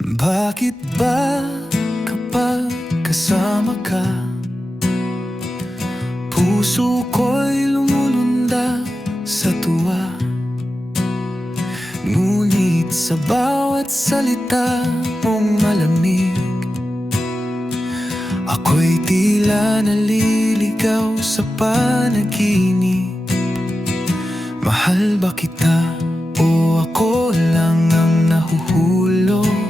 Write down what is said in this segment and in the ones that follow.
Bakit ba kapag kasama ka, puso ko'y lumulundag sa tuwa? Ngunit sa bawat salita mong malamig, ako'y tila naliligaw sa panaginip. Mahal ba kita o ako lang ang nahuhulog?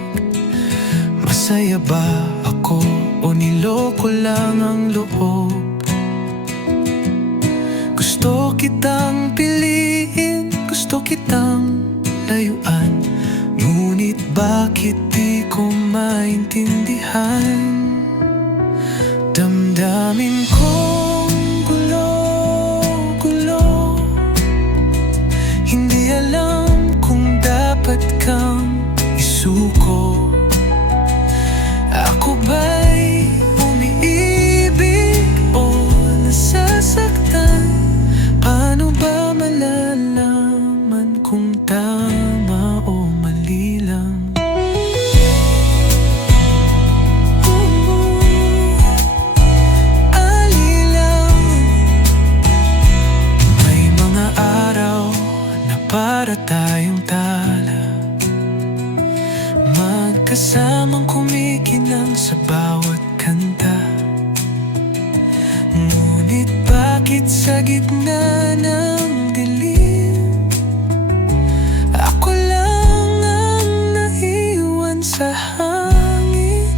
Masaya ba ako o niloko lang ang loob? Gusto kitang piliin, gusto kitang layuan, ngunit bakit di ko maintindihan? Damdamin kong gulo-gulo, hindi alam kung dapat kang isuko. Ako ba'y umiibig o nasasaktan? Paano ba malalaman kung tama o mali lang? Alilang. May mga araw na para tayong tala, magkasamang kumikinang sa bawat kanta. Ngunit bakit sa gitna ng dilim, ako lang ang naiwan sa hangin?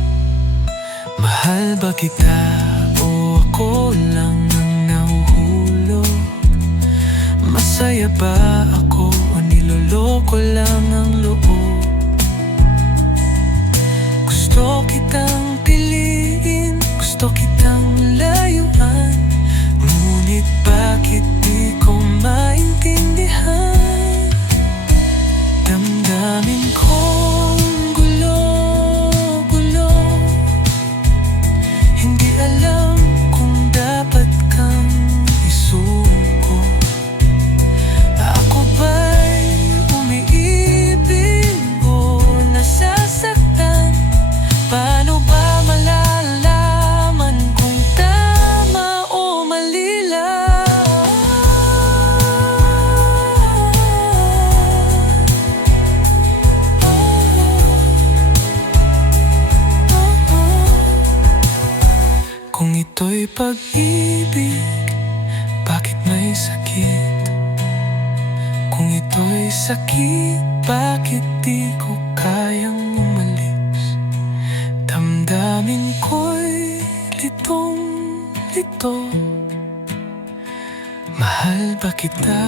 Mahal ba kita o ako lang ang nahuhulog? Masaya ba ako o niloloko lang ang loob? Gusto kitang piliin, gusto kitang layuan, ngunit bakit di ko maintindihan? Damdamin kong gulo-gulo, hindi alam kung dapat kang isuko. Ako ba'y umiibig o nasasaktan? Paano ba malalaman kung tama o mali lang? Kung ito'y pag-ibig, bakit may sakit? Kung ito'y sakit, bakit di ko kayang umalis? Damdamin ko'y litong-lito. Mahal ba kita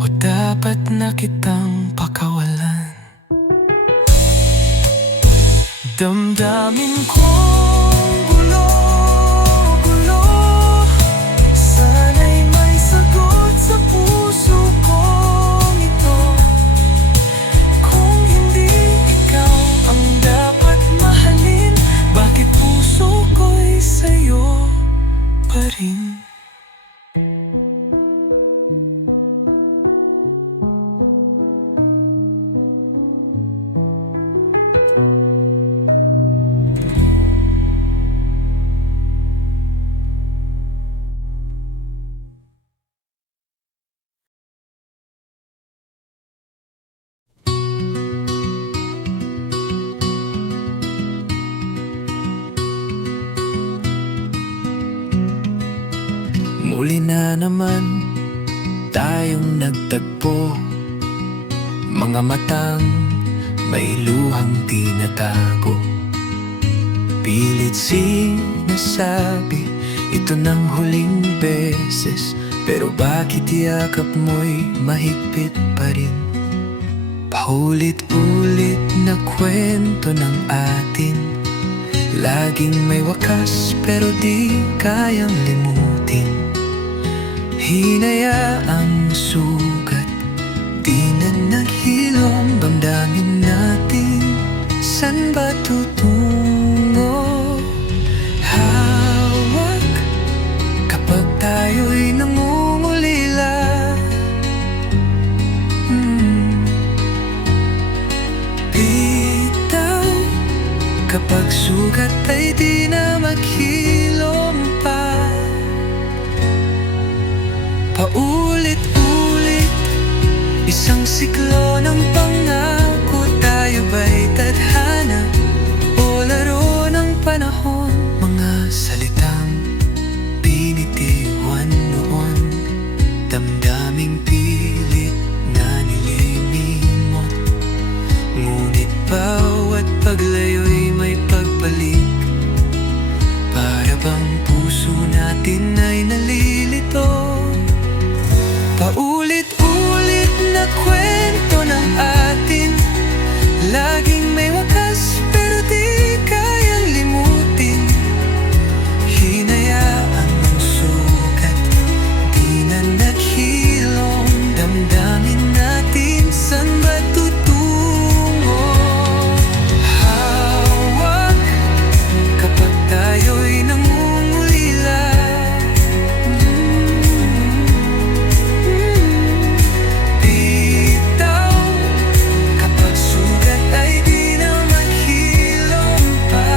o dapat na kitang pakawalan? Damdamin kong gulo-gulo, sana'y may sagot sa puso kong ito. Kung hindi ikaw ang dapat mahalin, bakit puso ko'y sa'yo pa rin? Muli na naman tayong nagtagpo, mga matang may luhang tinatago. Pilit sinasabi, ito ng huling beses, pero bakit yakap mo'y mahigpit pa rin? Paulit-ulit na kwento ng atin, laging may wakas pero di kayang limutin. Hinayaang sugat, di na naghilom. Damdamin natin, san ba tutungo? Hawak kapag tayo'y nangungulila. Sugat ay di na maghilom pa. Paulit-ulit, isang siklo ng pangako. Tayo ba'y tadhana o laro ng panahon? Mga salitang binitiwan noon, damdaming pilit na nilimin mo. Ngunit bawat paglayo'y may pagbalik. Para bang puso natin ay nalilito. Paulit-ulit na kwento ng atin, laging may wakas pero di kayang limutin. Hinayaan ng sugat, di na naghilom. Damdamin natin saan ba tutungo. Hawak kapag tayo'y nangungulila. Bitaw kapag sugat ay di na maghilom pa.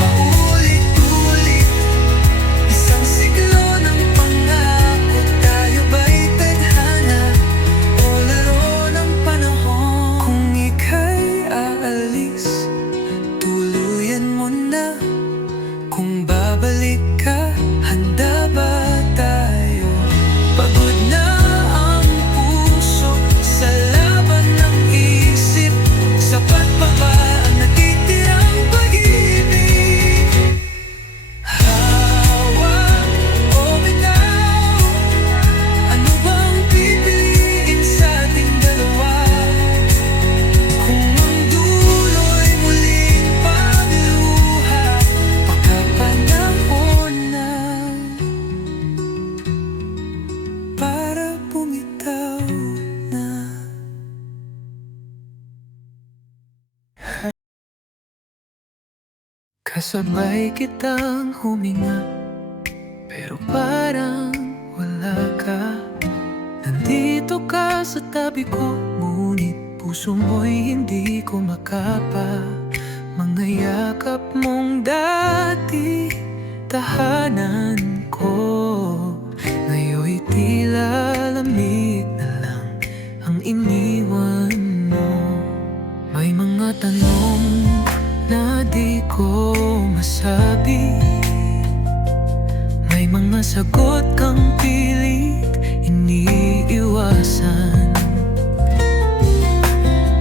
Paulit-ulit, isang siglo ng pangako. Tayo ba'y tadhana o laro ng panahon? Kung ika'y aalis, tuluyan mo na. Kung babalik ka, handa ba tayo? Pagod na ang puso sa laban ng isip. Sapat pa ba ang natitirang pag-ibig? Hawak o bitaw, ano bang pipiliin sa ating dalawa? Kung ang dulo'y muling pagluha, baka panahon na para bumitaw na. Kasabay kitang huminga, pero parang wala ka. Nandito ka sa tabi ko, ngunit puso mo'y hindi ko makapa. Mga yakap mong dati, tahanan ko, ngayon'y tila lamig na lang ang iniwan mo. May mga tanong na di ko masabi, may mga sagot kang pilit iniiwasan.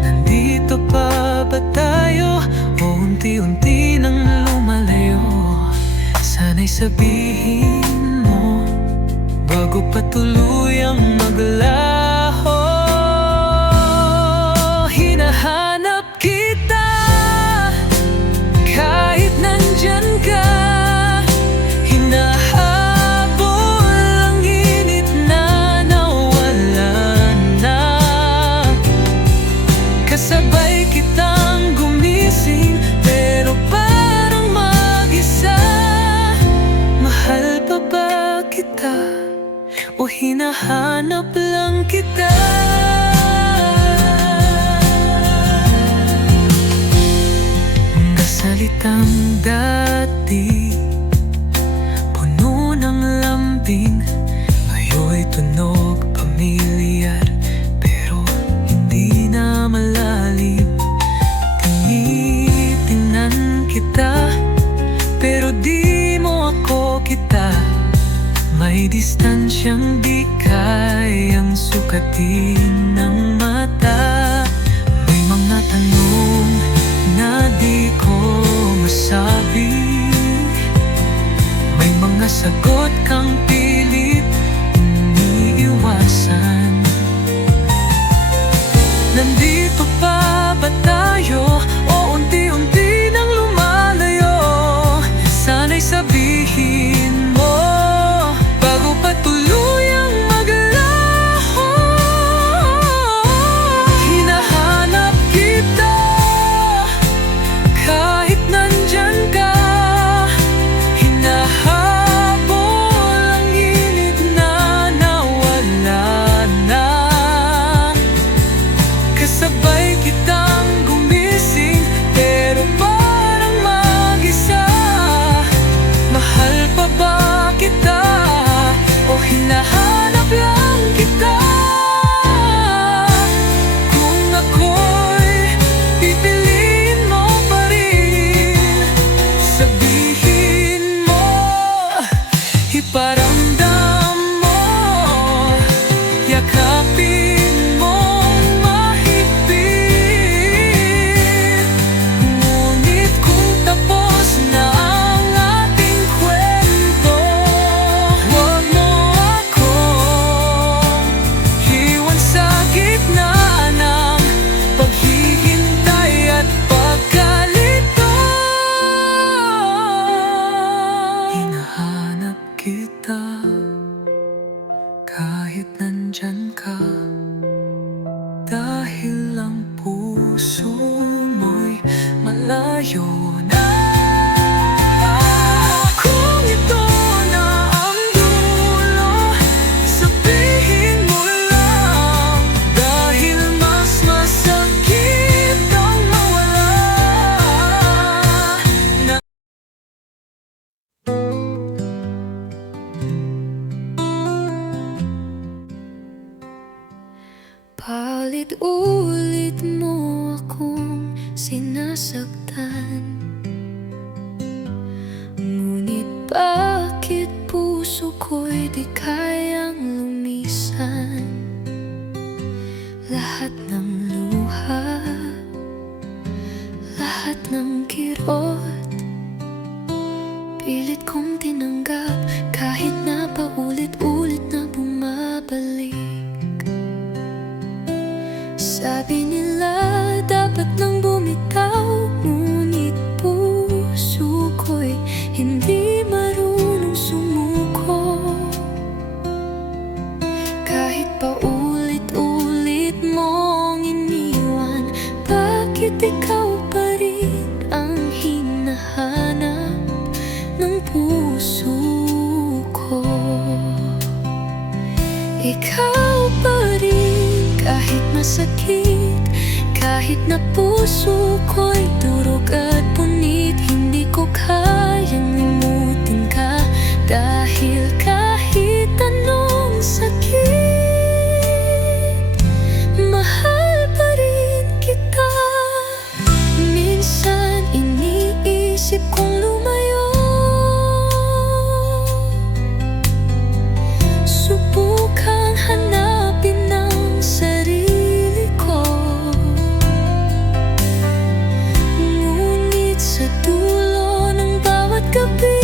Nandito pa ba tayo o unti-unti nang lumalayo? Sana'y sabihin mo bago pa tuluyang maglaho. Hinahanap kita kahit nandyan ka. Hinahabol ang init na nawala na. Kasabay kitang gumising, pero parang mag-isa. Mahal pa ba kita o hinahanap lang kita? Mga salitang dati, puno ng lambing, ngayon'y tunog pamilyar, pero hindi na malalim. Tinitingnan kita, pero di mo ako kita. May distansyang di kayang sukatin ng mata. May mga tanong na di ko masabi, may mga sagot kang pilit iniiwasan. Nandito pa ba tayo o unti-unti nang lumalayo? Sana'y sabihin mo bago pa tuluyang maglaho. Hinahanap kita kahit nandyan ka. Hinahabol ang init na nawala na. Kasabay gitna ng paghihintay at pagkalito, hinahanap kita kahit nandyan ka, dahil ang puso mo'y malayo na. Kung ito na ang dulo, sabihin mo lang, dahil mas masakit ang mawala na. Paulit-ulit mo akong sinasaktan, ngunit bakit puso ko'y di kayang lumisan? Lahat ng luha, lahat ng kirot, pilit kong tinanggap kahit na paulit-ulit na bumabalik. Sabi nila dapat nang bumitaw, ngunit puso ko'y hindi marunong sumuko. Kahit paulit-ulit mong iniwan, bakit ikaw pa rin ang hinahanap ng puso ko? Ikaw pa rin kahit masakit, kahit na puso ko'y durog at punit, hindi ko kayang limutin ka, dahil kahit anong sakit, mahal pa rin kita. Minsan iniisip kong lumayo, subukang hanapin ang sarili ko, ngunit sa dulo ng bawat gabi,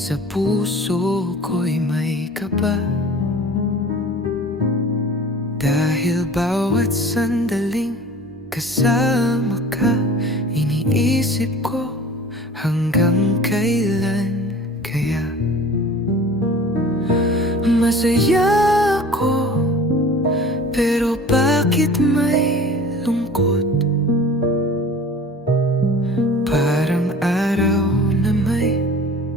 sa puso ko'y may kaba. Dahil bawat sandaling kasama ka, iniisip ko hanggang kailan kaya. Masaya ako, pero bakit may lungkot? Parang araw na may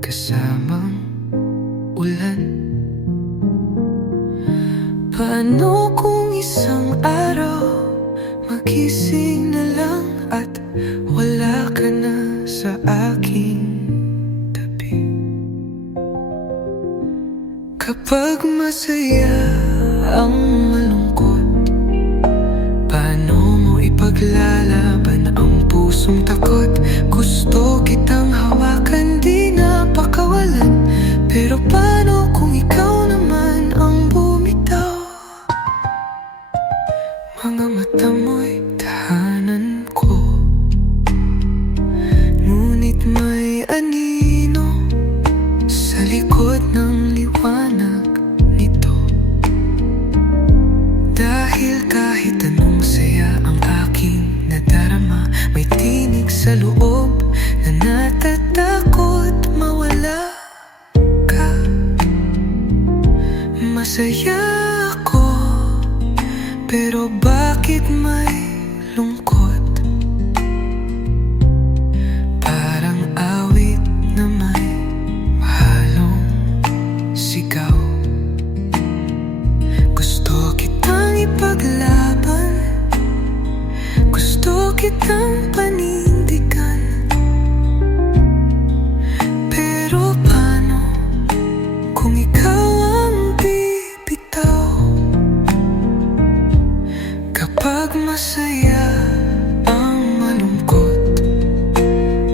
kasamang ulan. Paano kung isang araw magising na lang at wala ka na sa aking tabi? Kapag masaya ang malungkot, paano mo ipaglalaban ang pusong takot? Gusto kitang hawakan, di napakawalan, pero paano kung ikaw naman ang bumitaw? Mga mata mo'y tahanan ko, ngunit may anino sa likod ng liwanag nito. Dahil kahit anong saya ang aking nadarama, may tinig sa loob na natatakot mawala ka. Masaya ako, pero bakit may lungkot? Parang awit na may mahalong sigaw. Gusto kitang ipaglaban, gusto kitang panindigan, pero paano kung ikaw ang bibitaw? Kapag masaya ang malungkot,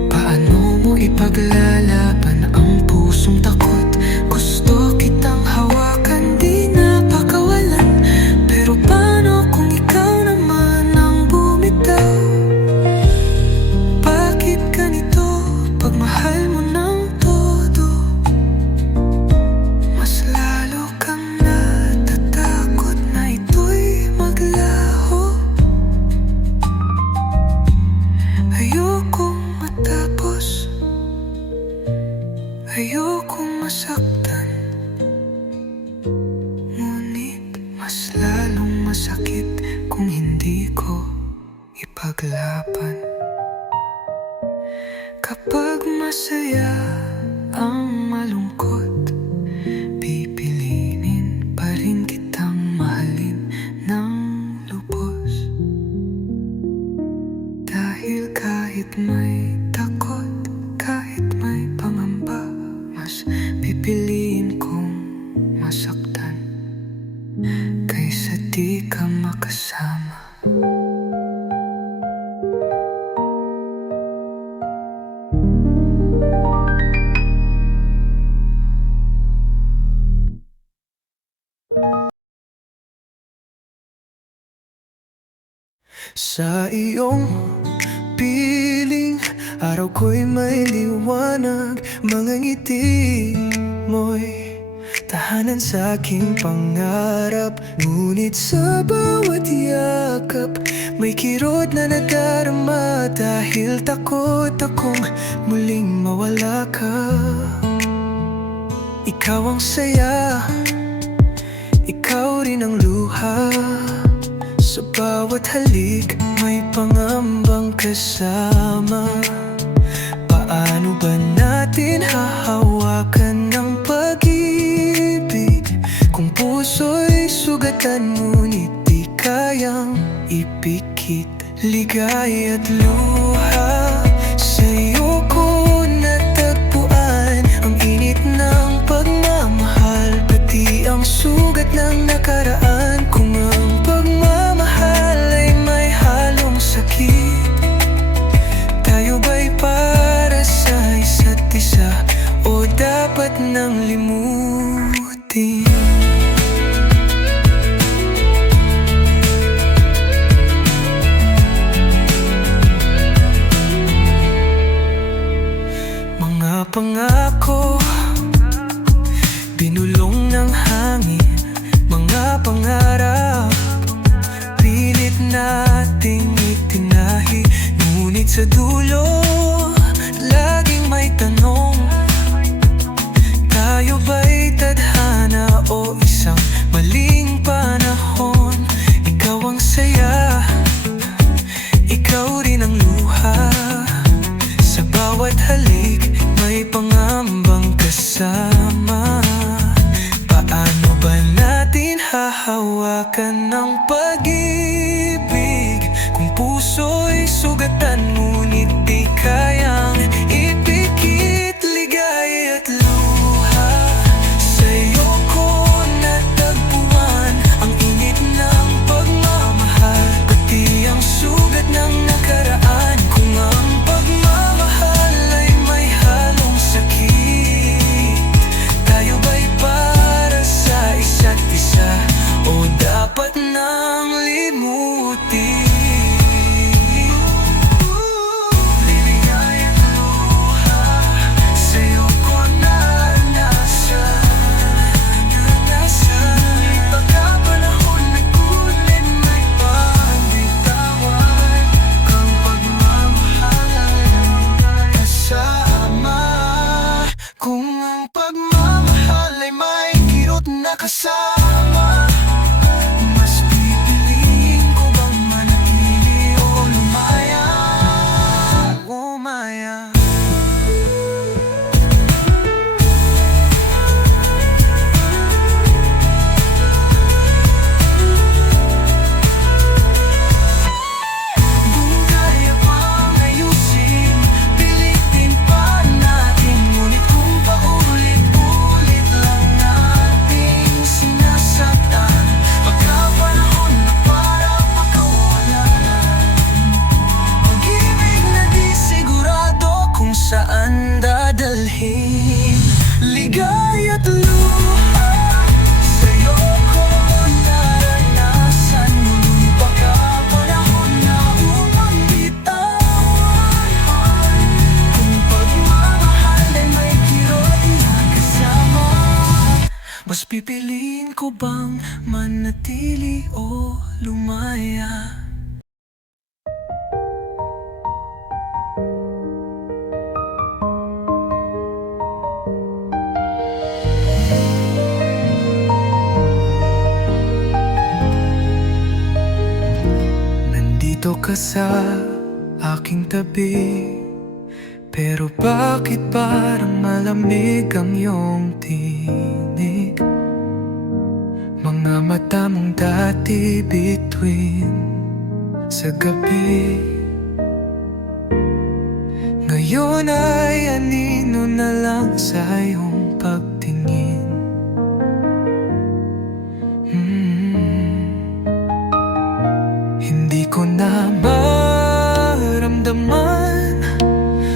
paano mo ipaglalaban ang pusong takot? Gusto kitang hawakan, di napakawalan, pero paano kung ikaw naman ang bumitaw? Bakit ganito pag mahal mo ng todo? Mas lalo kang natatakot na ito'y maglaho. Ayokong matapos, ayokong masaktan, ngunit mas lalong masakit kung hindi ko ipaglaban. Kapag masaya ang malungkot, pipilinin pa rin kitang mahalin ng lubos. Dahil kahit may takot, kahit may pangamba, mas pipiliin kong masaktan kaysa di ka makasama. Sa iyong piling, araw ko'y may liwanag. Mga ngiti mo'y tahanan sa aking pangarap. Ngunit sa bawat yakap, may kirot na nadarama. Dahil takot akong muling mawala ka. Ikaw ang saya, ikaw rin ang luha. Sa bawat halik, may pangambang kasama. Paano ba natin hahawakan ng pag-ibig kung puso'y sugatan, ngunit di kayang ipikit? Ligay at luha, sa'yo ko natagpuan ang init ng pagmamahal, pati ang sugat ng nakaraan. Kung ang pagmamahal ay may halong sakit, tayo ba'y para sa isa't isa o dapat nang limutin? Mga pangako mga pangarap, pilit nating itinahi. Ngunit sa dulo, laging may tanong, tayo ba'y tadhana o isang maling panahon? Ikaw ang saya, ikaw rin ang luha. Sa bawat halik, may pangambang kasama. Paano ba natin hahawakan ng pag-ibig kung puso'y sugatan, ngunit di kayang ipikit ligay at luha? Sa'yo ko natagpuan ang init ng pagmamahal, pati ang sugat ng nakaraan. Kung ang pagmamahal ay may halong sakit, tayo ba'y para sa isa't isa o dapat nang limutin? Liligayang luha, sa'yo ko naranasan. Pagkapanahon nagkulit, may pagbitawan. Kang pagmamahal ay kasama. Kung ang pagmamahal ay may kirot na kasama, mas pipiliin ko bang manatili o lumaya? Umaya. Kung kaya pang ayusin, pilitin pa natin. Ngunit kung paulit-ulit lang nating sinasaktan, pagkapanahon na para pagkawalan. Pag-ibig na di sigurado kung saan dadalhin. Ligaya't luha, sa'yo ko naranasan. Ngunit pagkapanahon na upang bitawan. Kung pagmamahal ay may kirot na kasama, mas pipiliin ko bang manatili o lumaya? Nandito ka sa aking tabi, pero bakit parang malamig ang iyong tinig? Mga mata mong dati bituin sa gabi, ngayon ay anino na lang sa iyong pagtingin. Hindi ko na maramdaman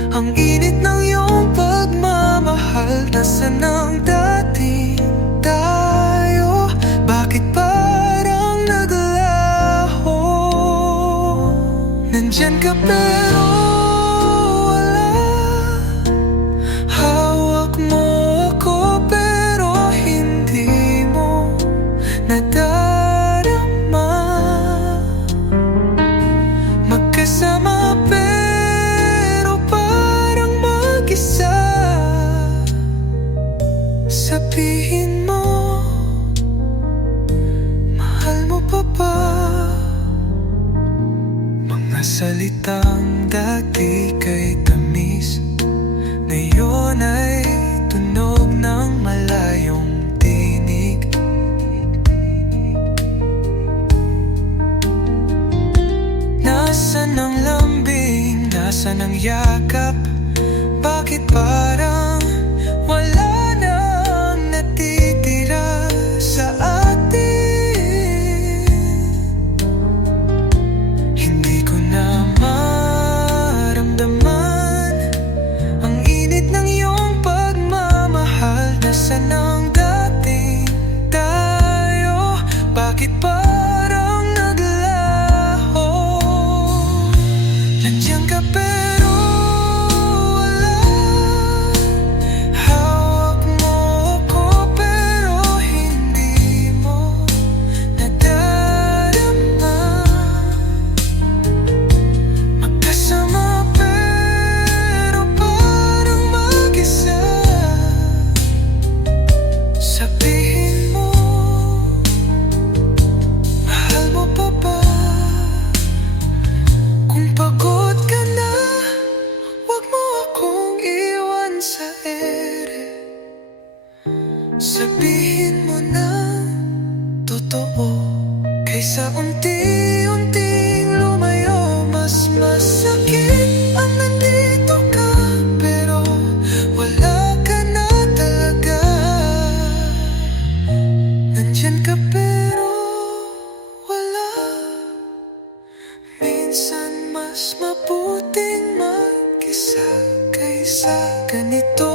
ang init ng iyong pagmamahal. Nasaan ang dating tayo? Bakit parang naglaho? Nandyan ka pero wala. Hawak mo ako pero hindi mo nadarama. Magkasama pero parang mag-isa. Sabihin mo, mahal mo pa ba? Mga salitang dati kay tamis, ngayon ay tunog ng malayong tinig. Nasaan ang lambing? Nasaan ang yakap? Bakit parang wala nang natitira sa atin? Hindi ko na maramdaman ang init ng iyong pagmamahal. Nasaan ang dating tayo? Bakit parang naglaho? Nandiyan ka pero wala. Kaysa unti-unting lumayo, mas masakit ang nandito ka, pero wala ka na talaga. Nandyan ka pero wala. Minsan mas mabuting mag-isa kaysa ganito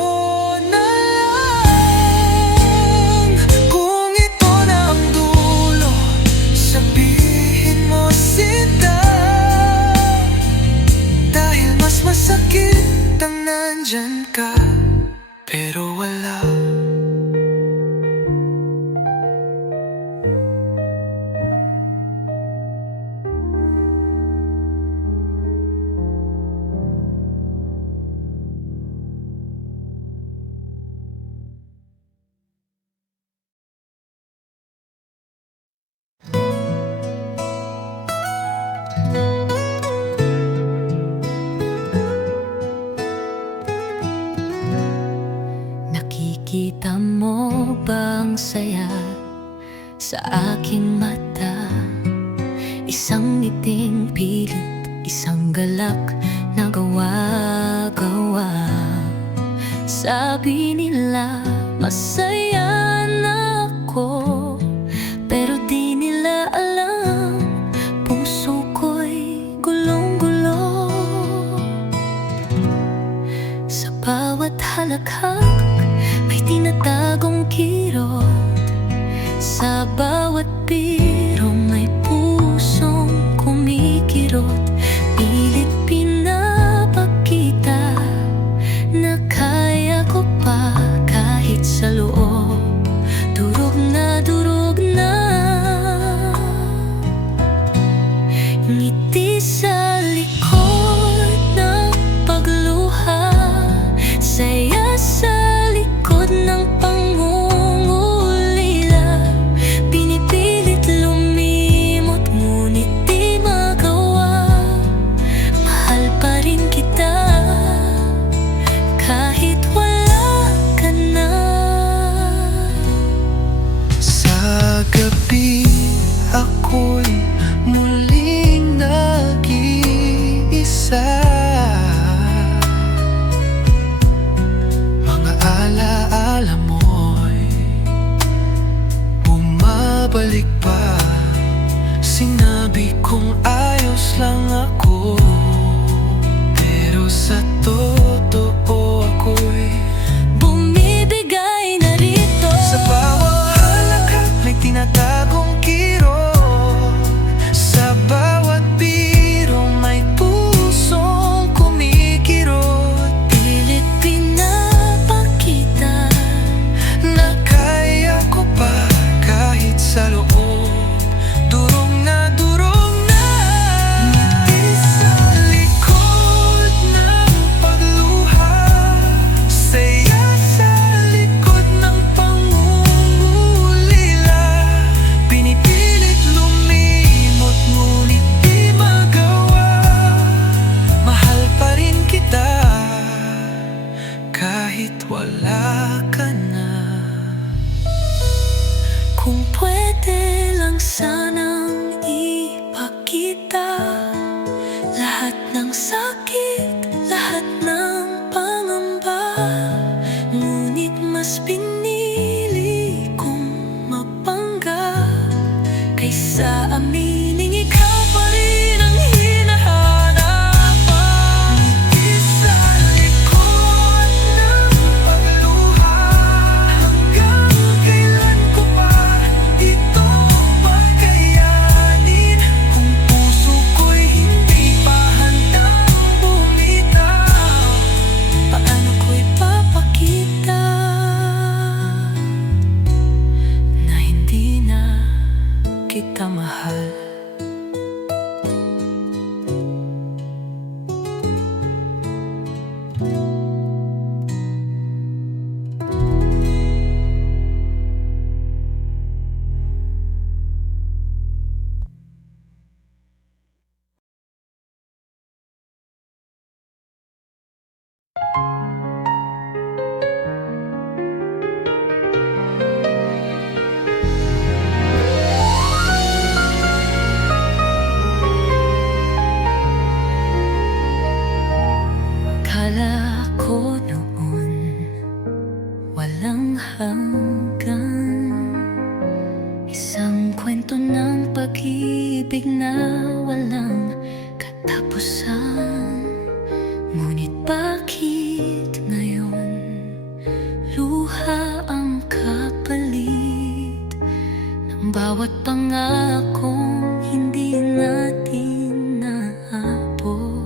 na lang. Kung ito na ang dulo, sabihin mo sinta, dahil mas masakit ang nandyan ka pero wala. Nakikita mo bang saya sa aking mata? Isang ngiting pilit, isang galak na gawa-gawa. Sabi nila masaya na ako, pero di nila alam puso ko'y gulong-gulo. Sa bawat halakhak may tinatagong kirot, sa bawat biro may pusong kumikirot. Pilit pinapakita na kaya ko pa, kahit sa loob durog na durog na. Ngiti sa likod ng pagluha, saya sa likod ng pangungulila. Pinipilit lumimot ngunit di magawa. Mahal pa rin kita kahit wala ka na. Sa gabi ako'y muling nag-iisa. Mga alaala mo'y bumabalik pa. Sinabi kong ayos lang ako, pero sa totoo ako'y Bumibigay na rito. sa bawat halakhak may tinatagong kirot, sa bawat biro may pusong kumikirot. Pilit pinapakita Na kaya ko pa, kahit sa loob durog na durog na. Ngiti sa likod ng pagluha, saya sa likod ng pangungulila. Pinipilit lumimot ngunit di magawa. Mahal pa rin kita kahit wala ka na. kung pwede lang sanang ipakita lahat ng sakit, lahat ng pangamba. Ngunit mas pinili kong mapanggap kaysa aminin ikaw pa rin ang hinahanapan. Ngiti sa likod ng pagluha, akala ko noon walang hanggan, isang kwento ng pag-ibig na walang katapusan. Ngunit bakit ngayon luha ang kapalit ng bawat pangakong hindi natin naabot?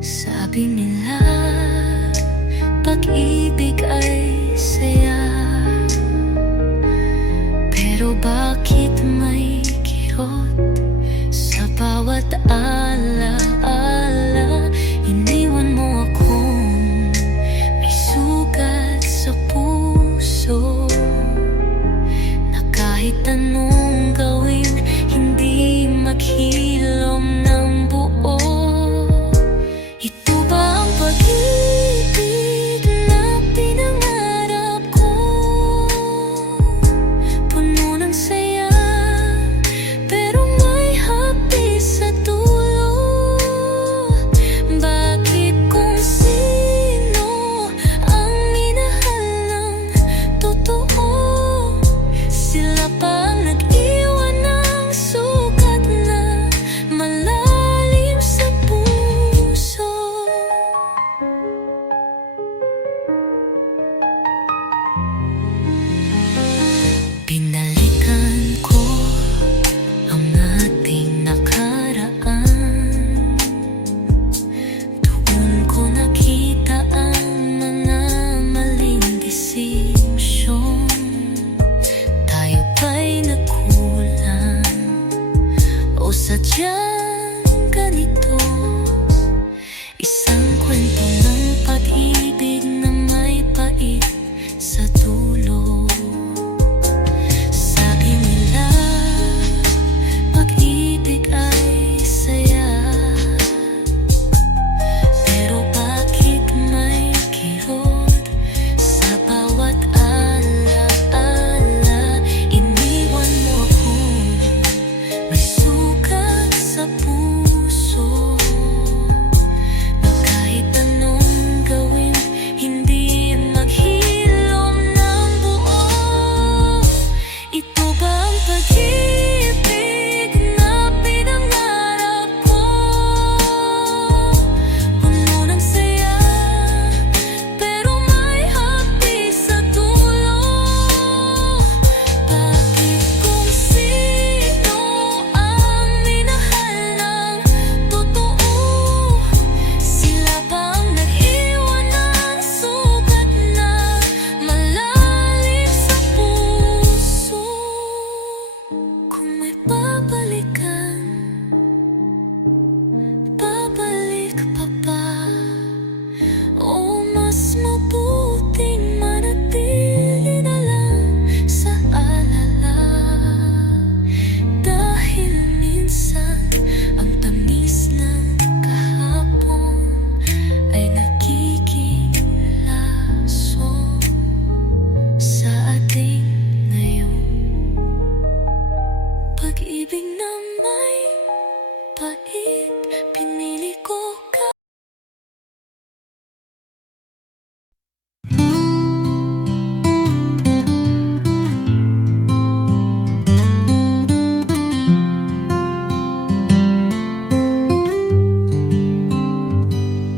Sabi nila pag-ibig ay saya, pero bakit may kirot sa bawat alaala? Iniwan mo akong may sugat sa puso, na kahit anong gawin hindi maghilom ng buo. Ito ba ang pag-ibig na pinangarap ko? Puno ng saya, pero may hapis sa dulo. Bakit kung sino ang minahal ng totoo, sila pa ang nag-iwan ng sugat na malalim sa puso? Binalikan ko ang ating nakaraan, doon ko nakita ang mga maling desisyon. Tayo ba'y nagkulang o sadyang ganito? Isang kwento ng pag-ibig na may pait sa dulo. Sabi nila pag-ibig ay saya, pero bakit may kirot sa bawat alaala? Iniwan mo akong may sugat sa puso, na kahit anong gawin hindi maghilom ng buo. Ito ba ang pag-ibig na pinangarap ko? Puno ng saya, pero may hapis sa dulo. Bakit kung sino ang minahal ng totoo, sila pa ang nag-iwan ng sugat na malalim sa puso? Kung may babalikan, babalik pa ba? O mas mabuting manatili na lang sa alala? Dahil minsan ang tamis ng kahapon ay nagiging lason sa ating ngayon. Pag-ibig na may pait, pinili ko ka.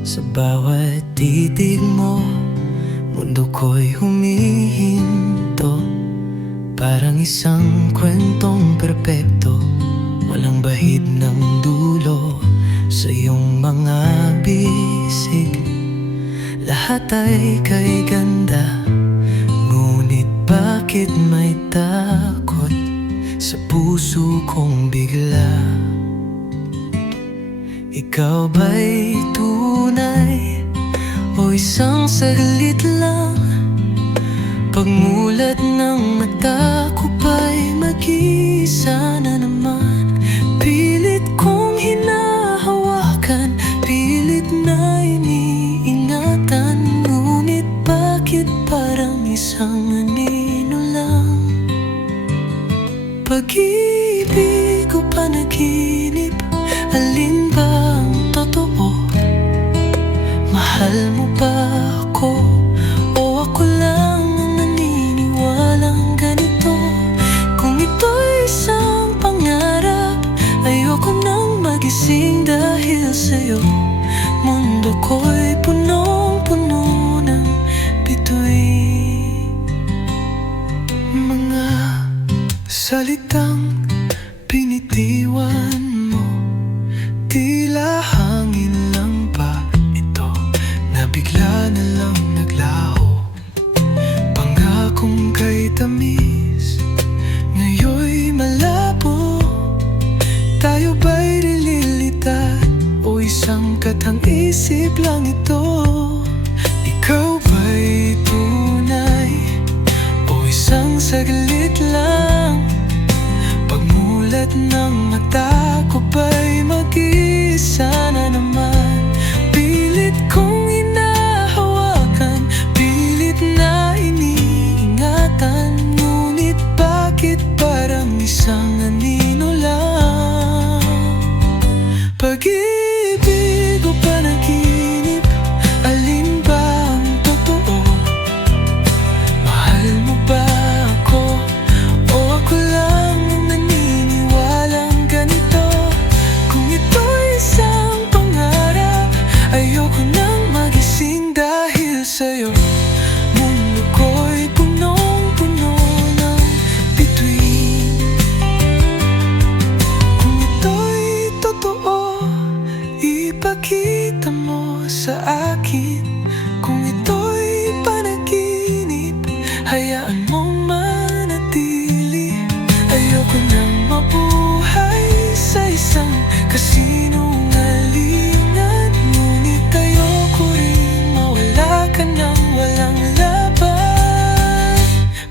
Sa bawat titig mo, mundo ko'y humihinto. Parang isang kwentong perpekto, walang bahid ng dulo. Sa iyong mga bisig, lahat ay kay ganda. Ngunit bakit may takot sa puso kong bigla? Ikaw ba'y tunay o isang saglit lang? Pagmulat ng mata ko ba'y mag-isa na naman? Pilit kong hinahawakan, pilit na iniingatan. Ngunit bakit parang isang anino lang? Pag-ibig o panaginip, alin ba ang totoo? Mahal mo ba ako? O ako lang ang naniniwalang ganito? Kung ito'y isang pangarap, ayoko nang magising dahil sa'yo. Mundo ko'y punong-puno ng bituin. Mga salitang binitiwan mo, tila hangin lang ba ito na bigla na lang naglaho? Pangakong kay tamis, ngayon'y malabo. Tayo ba'y nililitad o isang katang isip lang ito? Ikaw ba'y tunay o isang saglit lang? Pagmulat ng mata ko ba'y mag-iisa na naman? Pilit kong hinahawakan, pilit na iniingatan, ngunit bakit parang isang anino lang? Pag-ibig o panaginip, alin ba ang totoo? Mahal mo ba ako? O ako lang ang naniniwalang ganito? Kung ito'y isang pangarap, ayoko nang magising dahil sa'yo. Mundo ko'y punong-puno ng bituin. Kung ito'y totoo, ipakita mo sa akin. Kung ito'y panaginip, hayaan mong manatili. Ayoko nang mabuhay sa isang kasinungalingan, ngunit ayoko rin mawala ka nang walang laban.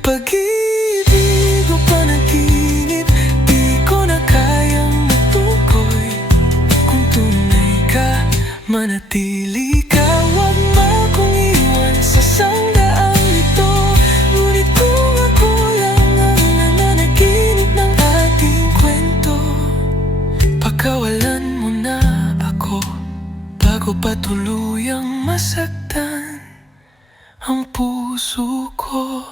Pag-ibig o panaginip, di ko na kayang matukoy. Kung tunay ka, manatili ka, wag mo akong iwan sa sanggaang ito. Ngunit kung ako lang ang nananaginip ng ating kwento, pagkawalan mo na ako bago pa tuluyang masaktan ang puso ko.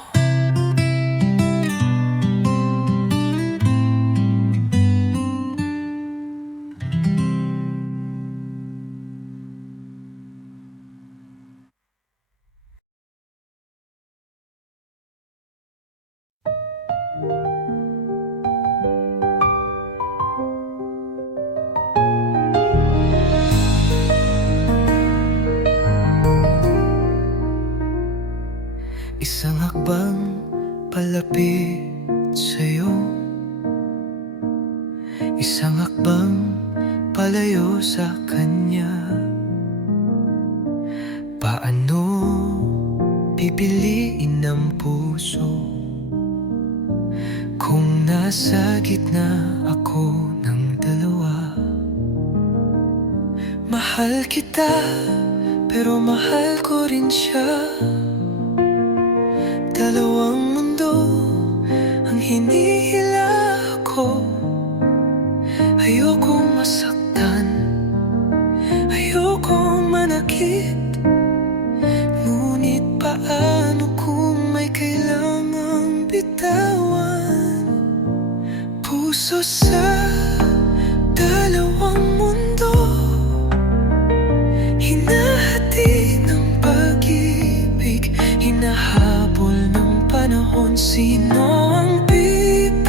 Isang hakbang palapit sa'yo, isang hakbang palayo sa kanya. Paano pipiliin ang puso kung nasa gitna ako ng dalawa? Mahal kita, pero mahal ko rin siya. Dalawang mundo ang hinihila ko. Ayokong masaktan, ayokong manakit, ngunit paano kung may kailangang bitawan? Puso sa dalawang mundo, hinahati ng pag-ibig, hinahabol ng panahon. Sino ang pipiliin?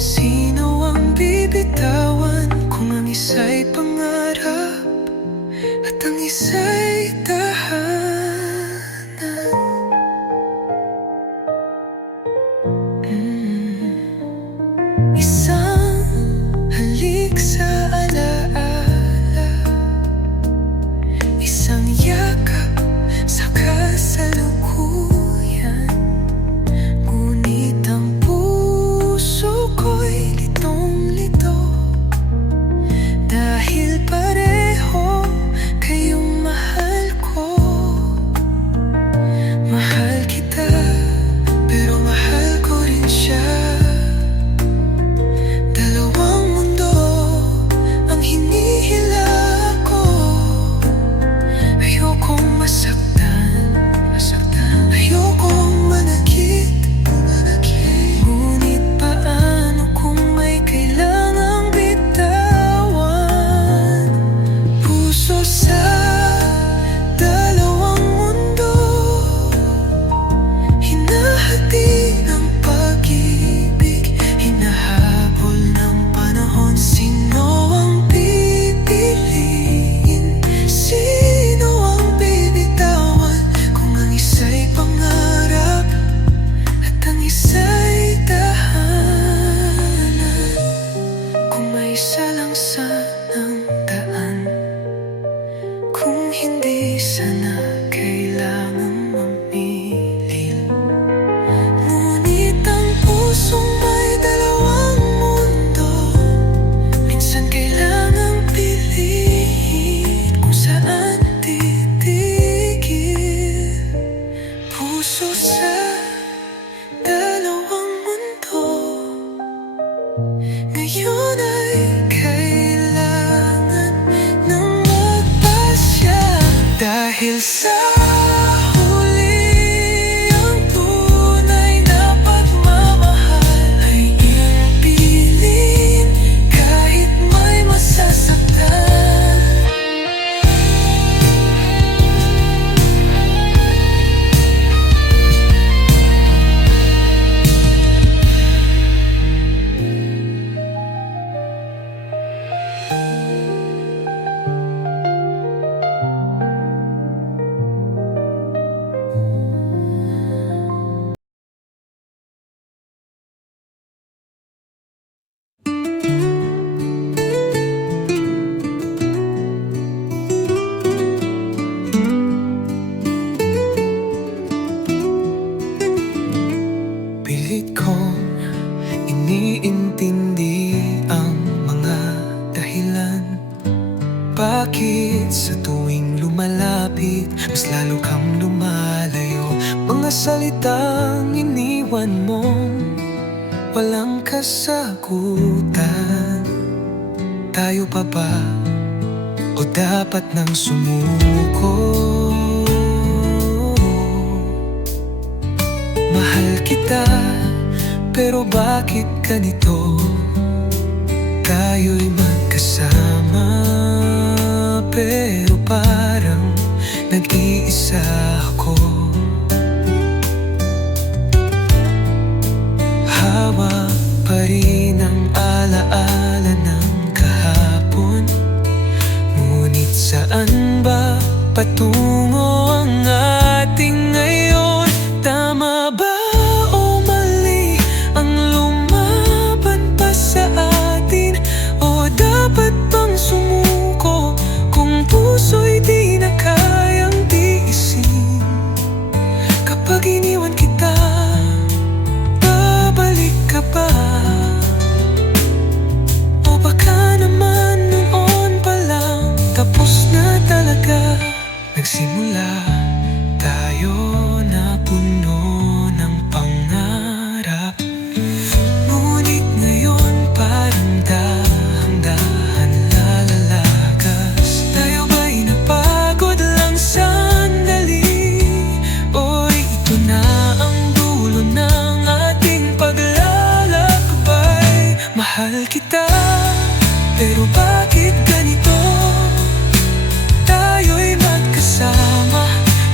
Sino ang bibitawan? Kung ang isa'y pangarap at ang isa'y tahanan. Isang halik sa alaala, isang yakap sa kasalukuyan, ngunit ang puso ko'y litong-lito dahil pareho kayong mahal ko. Mahal kita, pero mahal ko rin siya. Dalawang mundo ang hinihila ko. hindi sana kailangang mamili. Ngunit ang pusong may dalawang mundo, minsan kailangang piliin kung saan titigil. Puso sa dalawang mundo, ngayon ay kailangan ng magpasya. Dahil sa huli, ang tunay na pagmamahal ay iyong piliin kahit may masasaktan. Pilit kong iniintindi ang mga dahilan. Bakit sa tuwing lumalapit, mas lalo kang lumalayo? Mga salitang iniwan mong walang kasagutan. Tayo pa ba o dapat nang sumuko? Mahal kita, pero bakit ganito? Tayo'y magkasama, pero parang nag-iisa ako. Hawak pa rin ang alaala ng kahapon. Ngunit saan ba patungo ang ating ngayon? Tama ba o mali ang lumaban pa sa atin? O dapat bang sumuko kung puso'y di na kayang tiisin? Kapag iniwan kita, babalik ka ba? O baka naman noon pa lang tapos na talaga? Nagsimula tayo na puno ng pangarap, ngunit ngayon parang dahan-dahan lalalagas. Tayo ba'y napagod lang sandali? O ito na ang dulo ng ating paglalakbay? Mahal kita, pero bakit ganito? Tayo'y magkasama,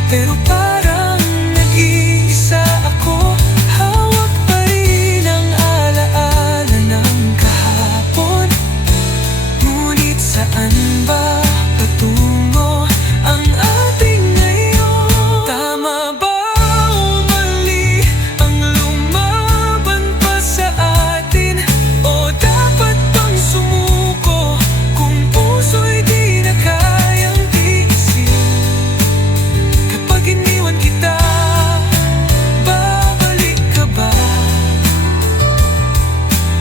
pero parang nag-iisa ako. Hawak pa rin ang alaala ng kahapon. Ngunit saan ba patungo ang ating ngayon? Tama ba o mali ang lumaban pa sa atin? O dapat bang sumuko kung puso'y di na kayang tiisin? Kapag iniwan kita, babalik ka ba?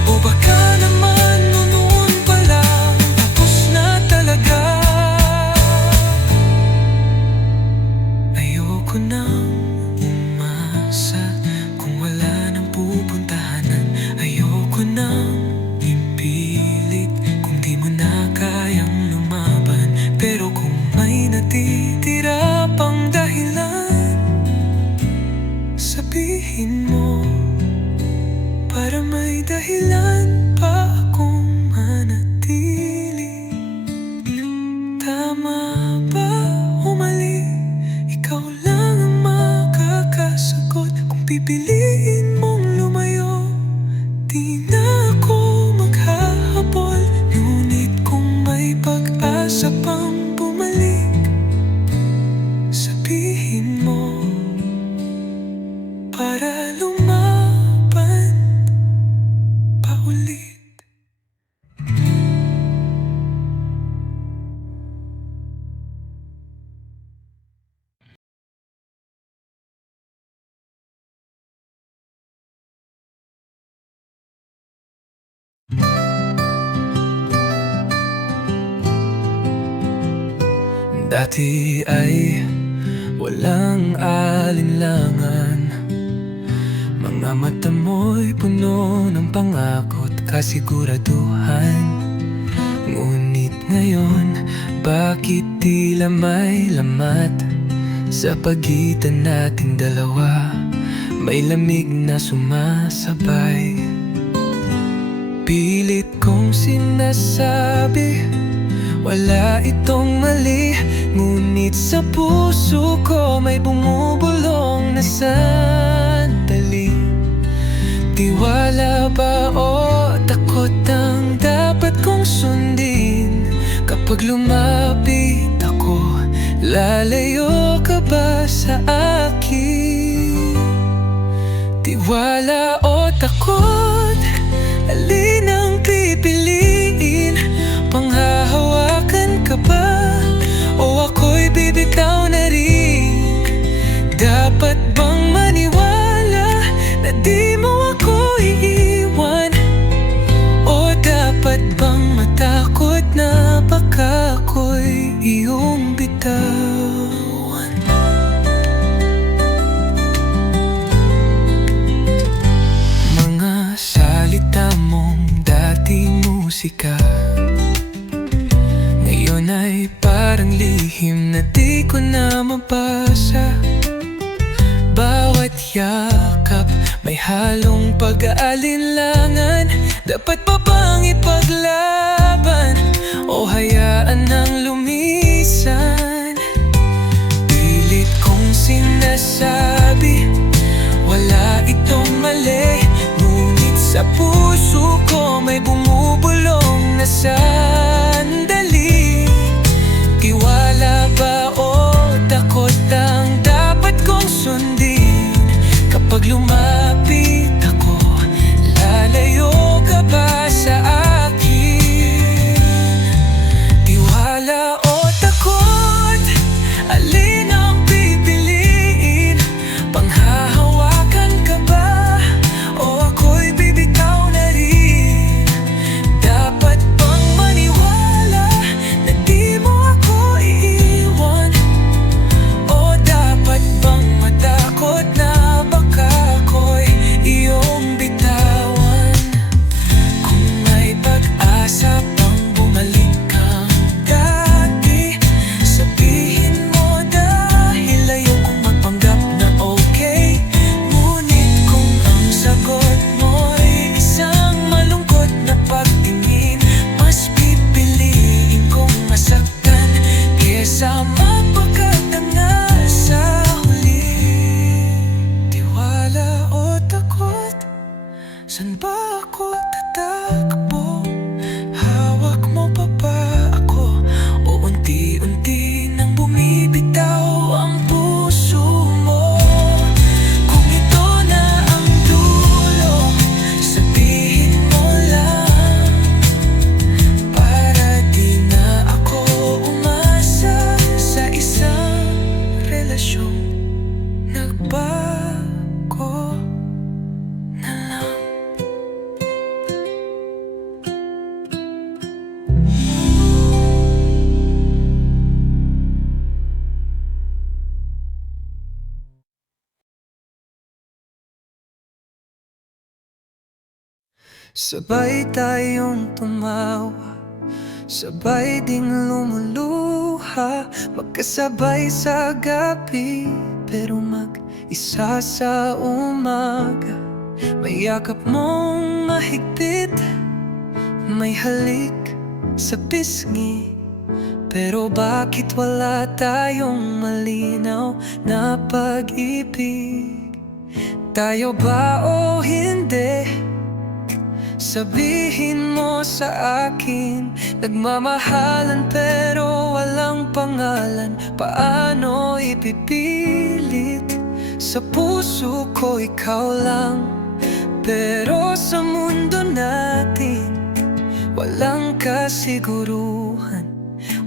O baka naman noon pa lang tapos na talaga? Ayoko nang umasa kung wala nang pupuntahanan. Ayoko nang ipilit kung di mo na kayang lumaban. Pero kung may natitira pang dahilan, sabihin mo, para may dahilan pa akong manatili. Tama ba o mali? Ikaw lang ang makakasagot. Kung pipiliin mong lumayo, di na ako maghahabol. Ngunit kung may pag-asa pang bumalik, sabihin mo, para lumaban pa ulit. Dati ay walang alinlangan, mga mata mo'y puno ng pangako't kasiguraduhan. Ngunit ngayon, bakit tila may lamat sa pagitan nating dalawa? May lamig na sumasabay. Pilit kong sinasabi, wala itong mali. Ngunit sa puso ko may bumubulong na sandali. Tiwala ba o takot ang dapat kong sundin? Kapag lumapit ako, lalayo ka ba sa akin? Tiwala o takot, alin ang pipiliin? Panghahawakan ka ba o ako'y bibitaw na rin? Dapat bang maniwala na di mo ako iiwan? O dapat bang matakot na baka ako'y iyong bitawan? Mga salita mong dating musika, ngayon ay parang lihim na di ko na mabasa. Bawat yakap may halong pag-aalinlangan. Dapat pa bang ipaglaban o hayaan nang lumisan? Pilit kong sinasabi, wala itong mali. Ngunit sa puso ko may bumubulong na sandali. Tiwala ba o takot ang dapat kong sundin? Kapag lumapit ako, lalayo ka ba sa akin? Tiwala o takot, alin ang pipiliin? Panghahawakan ka ba o ako'y bibitaw na rin? Dapat bang maniwala na di mo ako iiwan? O dapat bang matakot na baka ako'y iyong bitawan? Kung may pag-asa pang bumalik kang dati, sabihin mo dahil ayokong magpanggap na okay. Ngunit kung ang sagot mo'y isang malungkot na pagtingin, mas pipiliin kong masaktan kesa mapagkatangal sa huli. Tiwala o takot, san ba ako tatakbo? Hawak mo pa ba ako o unti-unti nang bumibitaw ang puso mo? Kung ito na ang dulo, sabihin mo lang, para di na ako umasa sa isang relasyong nagbago na lang. Sabay tayong tumawa, sabay ding lumuluha, magkasabay sa gabi, pero mag-isa sa umaga. May yakap mong mahigpit, may halik sa pisngi, pero bakit wala tayong malinaw na pag-ibig? Tayo ba o hindi? Sabihin mo sa akin, nagmamahalan pero walang pangalan. Paano ipipilit? Sa puso ko ikaw lang, pero sa mundo natin walang kasiguruhan,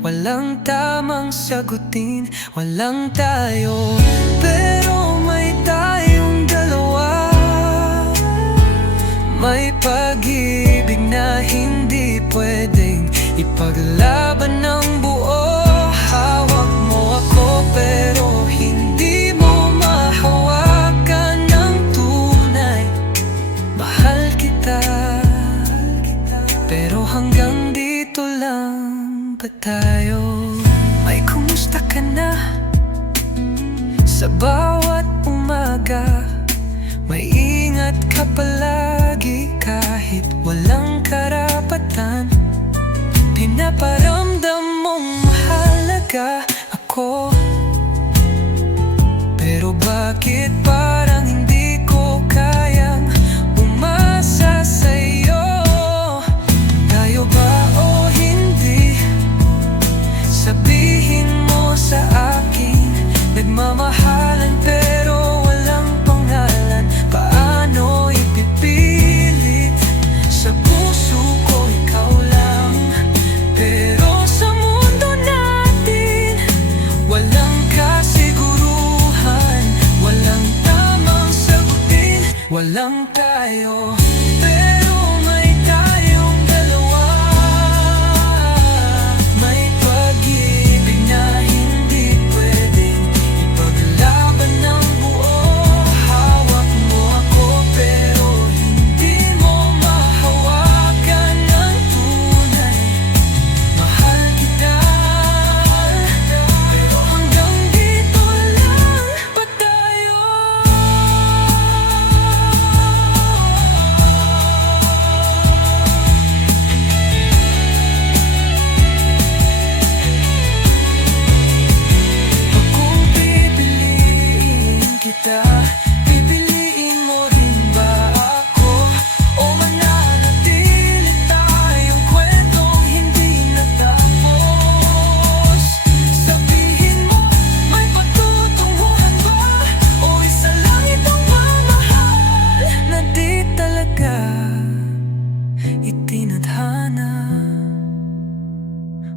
walang tamang sagutin, walang tayo, pero may tayong dalawa. May pag-ibig na hindi pwedeng ipaglaban ng buo. Hawak sa bawat umaga. Maingat ka palagi kahit walang karapatan. Pinaparamdam mong mahalaga ako, pero bakit parang hindi ko kayang umasa sa'yo? Tayo ba o hindi? Sabihin mo sa akin. Nagmamahalan pero walang pangalan. Paano ipipilit? Sa puso ko ikaw lang, pero sa mundo natin walang kasiguruhan. Walang tamang sagutin, walang tayo, pero may tayong dalawa. May pag-ibig na hindi pwedeng ipaglaban ng buo. Hawak mo ako pero hindi mo mahawakan ng tunay. Mahal kita, pero hanggang dito lang ba tayo? Kung pipiliin kita, pipiliin mo rin ba ako? O mananatili tayong kwentong hindi natapos? Sabihin mo, may patutunguhan ba? O isa lang itong mamahal na di talaga itinadhana?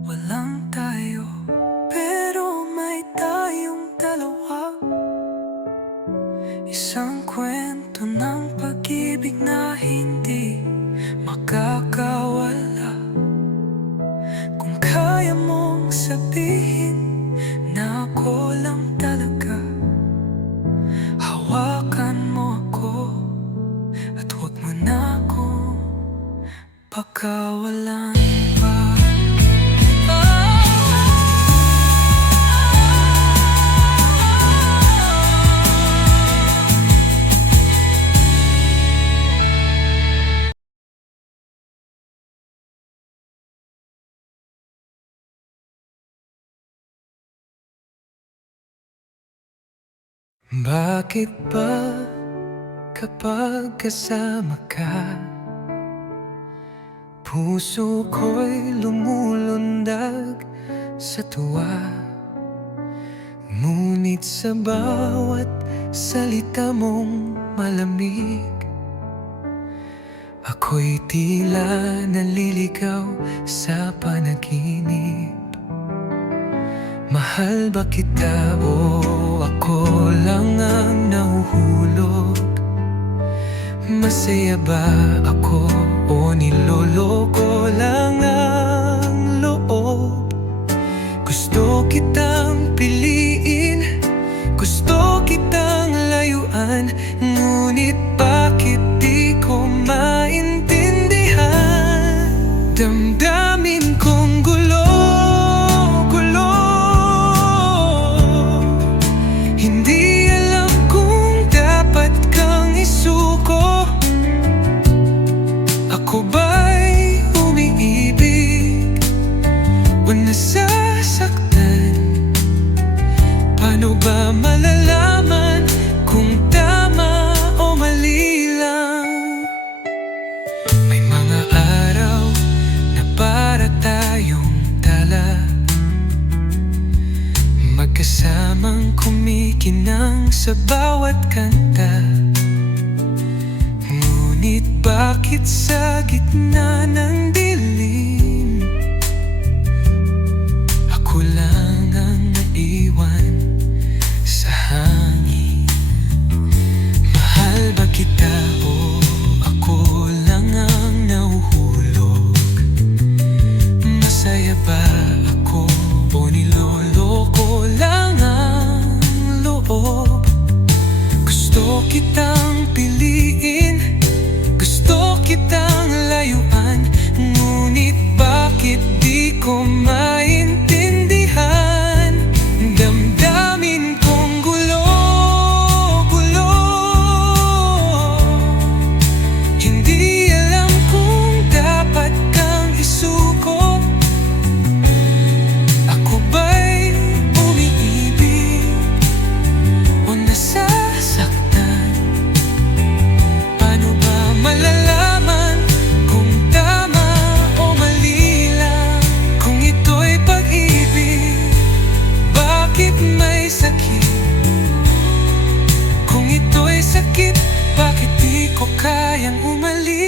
Walang tayo, pero may tayong dalawa. Isang kwento ng pag-ibig na hindi makakawala. Kung kaya mong sabihin na ako lang talaga, hawakan mo ako at huwag mo na akong pagkawalan pa. Bakit ba kapag kasama ka, puso ko'y lumulundag sa tuwa? Ngunit sa bawat salita mong malamig, ako'y tila naliligaw sa panaginip. Mahal ba kita o ako lang ang nahuhulog? Masaya ba ako o niloloko lang ang loob? Gusto kitang piliin, gusto kitang layuan, ngunit bakit di ko maintindihan? Damdamin kong gulo, hindi alam kung dapat kang isuko. Ako ba'y umiibig o nasasaktan? Paano ba malalaman kung tama o mali lang? May mga araw na para tayong dala, magkasamang kumikinang sa bawat kanta. Ngunit bakit sa gitna ng dilim, ako lang ang naiwan sa hangin? Mahal ba kita o ako lang ang nahuhulog? Masaya ba ako o niloloko lang ang loob? Gusto kitang piliin, gusto kitang layuan, ngunit ba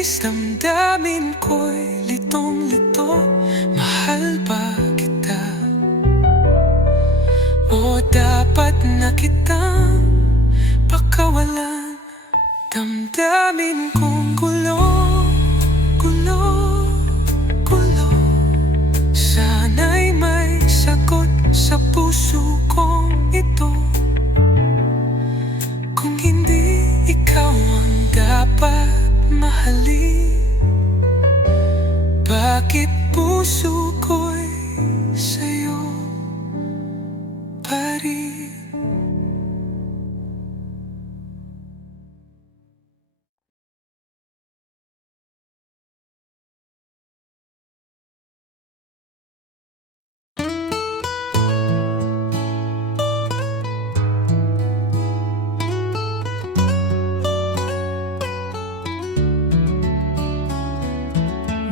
Bilis damdamin ko'y litong-lito. Mahal ba kita? O dapat na kitang pakawalan? Damdamin kong gulo, gulo, gulo. Sana'y may sagot sa puso kong ito. Kung hindi ikaw ang dapat mahalin, bakit puso ko'y sa'yo pa rin?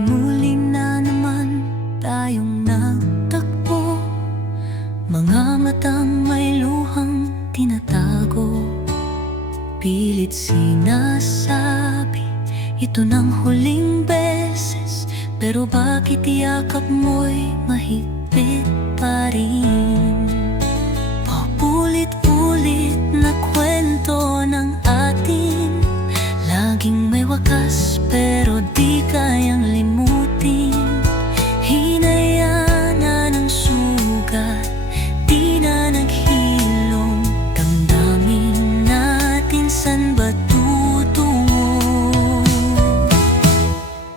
Muli na naman tayong nagtakbo, mga matang may luhang tinatago. Pilit sinasabi, ito ng huling beses. Pero bakit yakap mo'y mahigpit pa rin? Paulit-ulit na kwento ng atin, laging may wakas pero di kayang limutin. Hinayaan na ng sugat, di na naghilom. Damdamin natin san ba tutungo.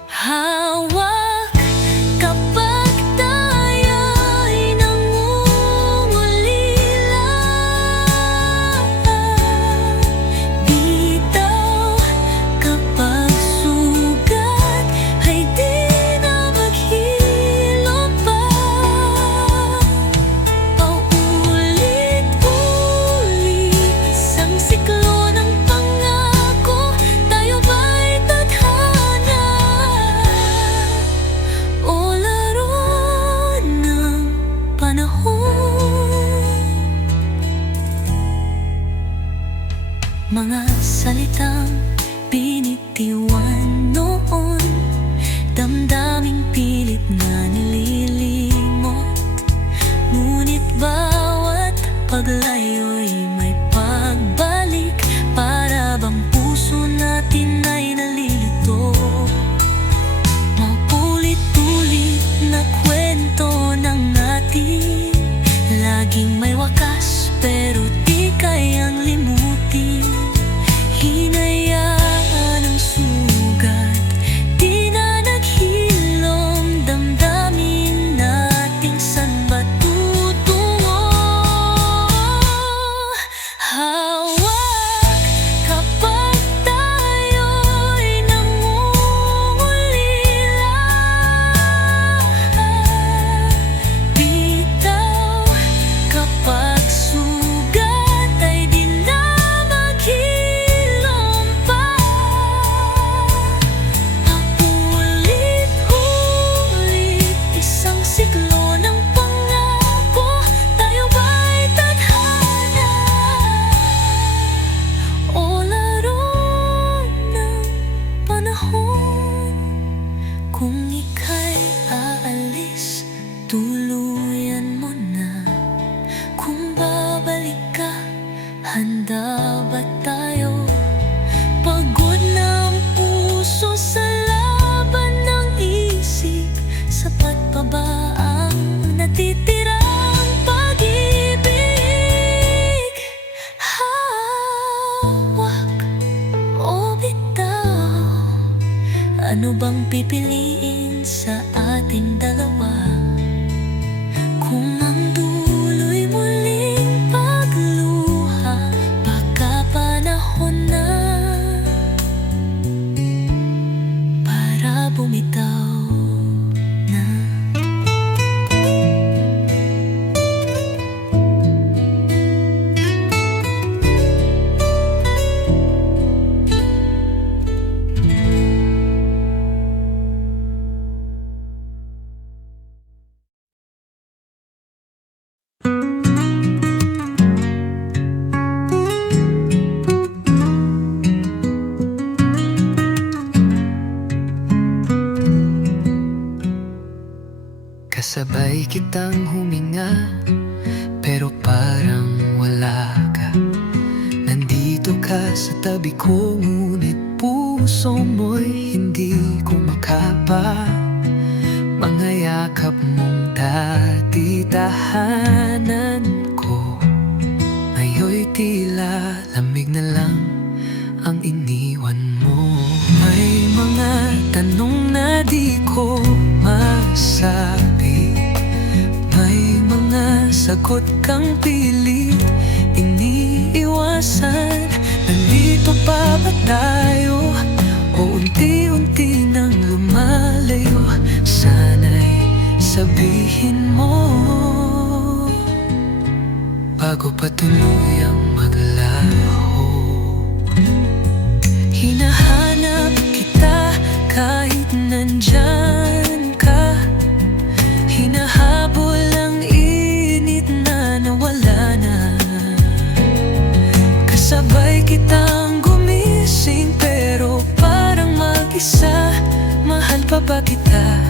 Hawak kapag tayo'y nangungulila. Bitaw kapag sugat ay di na maghilom pa. Paulit-ulit isang siklo ng pangako. Tayo ba'y tadhana o laro ng panahon? Mga salitang binitiwan noon, damdaming pilit na nililimot. Ngunit bawat paglayo'y may pagbalik, para bang puso natin ay nalilito. Maulit-ulit na kwento ng atin, laging may wakas pero di kayang limutin. Hinayaan ang sugat, di na naghilom. Damdamin natin san ba tutungo. Hawak kapag tayo'y nangungulila. Bitaw kapag sugat ay di na maghilom pa. Tinatry kitang huminga, pero parang wala ka. Nandito ka sa tabi ko, ngunit puso mo'y hindi kumakapa. Mga yakap mong dati tahanan ko, ngayon'y tila lamig na lang ang iniwan mo. May mga tanong na di ko masabi, may mga sagot kang pilit iniiwasan. Nandito pa ba tayo o unti-unti nang lumalayo? Sana'y sabihin mo bago pa tuluyang maglaho. Hinahanap kita kahit nandyan ka, hinahabol ang init na nawala na. Kasabay kitang gumising pero parang mag-isa. Mahal pa ba kita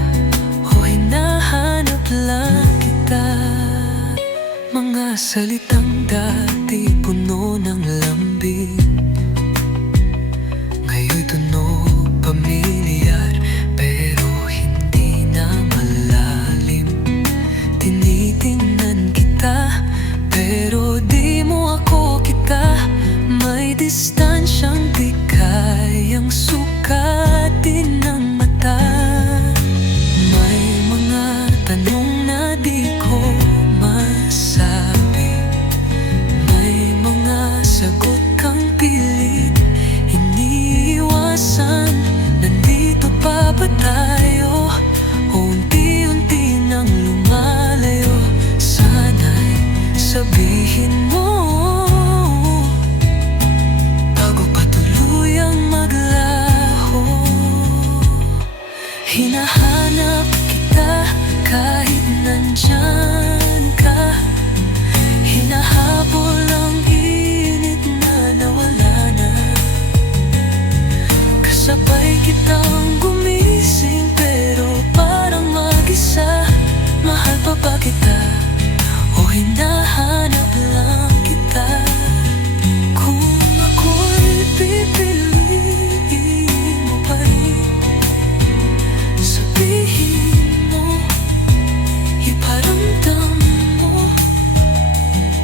o hinahanap lang kita? Mga salitang dati puno ng lambing, ngayon'y tunog pamilyar pero hindi na malalim. Tinitingnan kita pero di mo ako kita. May distansyang di kayang sukatin ng mata. May mga tanong na di ko masabi, may mga sagot kang pilit iniiwasan. Nandito pa ba tayo o unti-unti nang lumalayo? Sana'y sabihin mo bago pa tuluyang maglaho. Hinahanap kita kahit nandyan ka, hinahabol ang init na nawala na. Kasabay kitang gumising pero parang mag-isa. Mahal pa ba kita o hinahanap lang kita? Kung ako'y pipiliin mo pa rin, sabihin mo, iparamdam mo,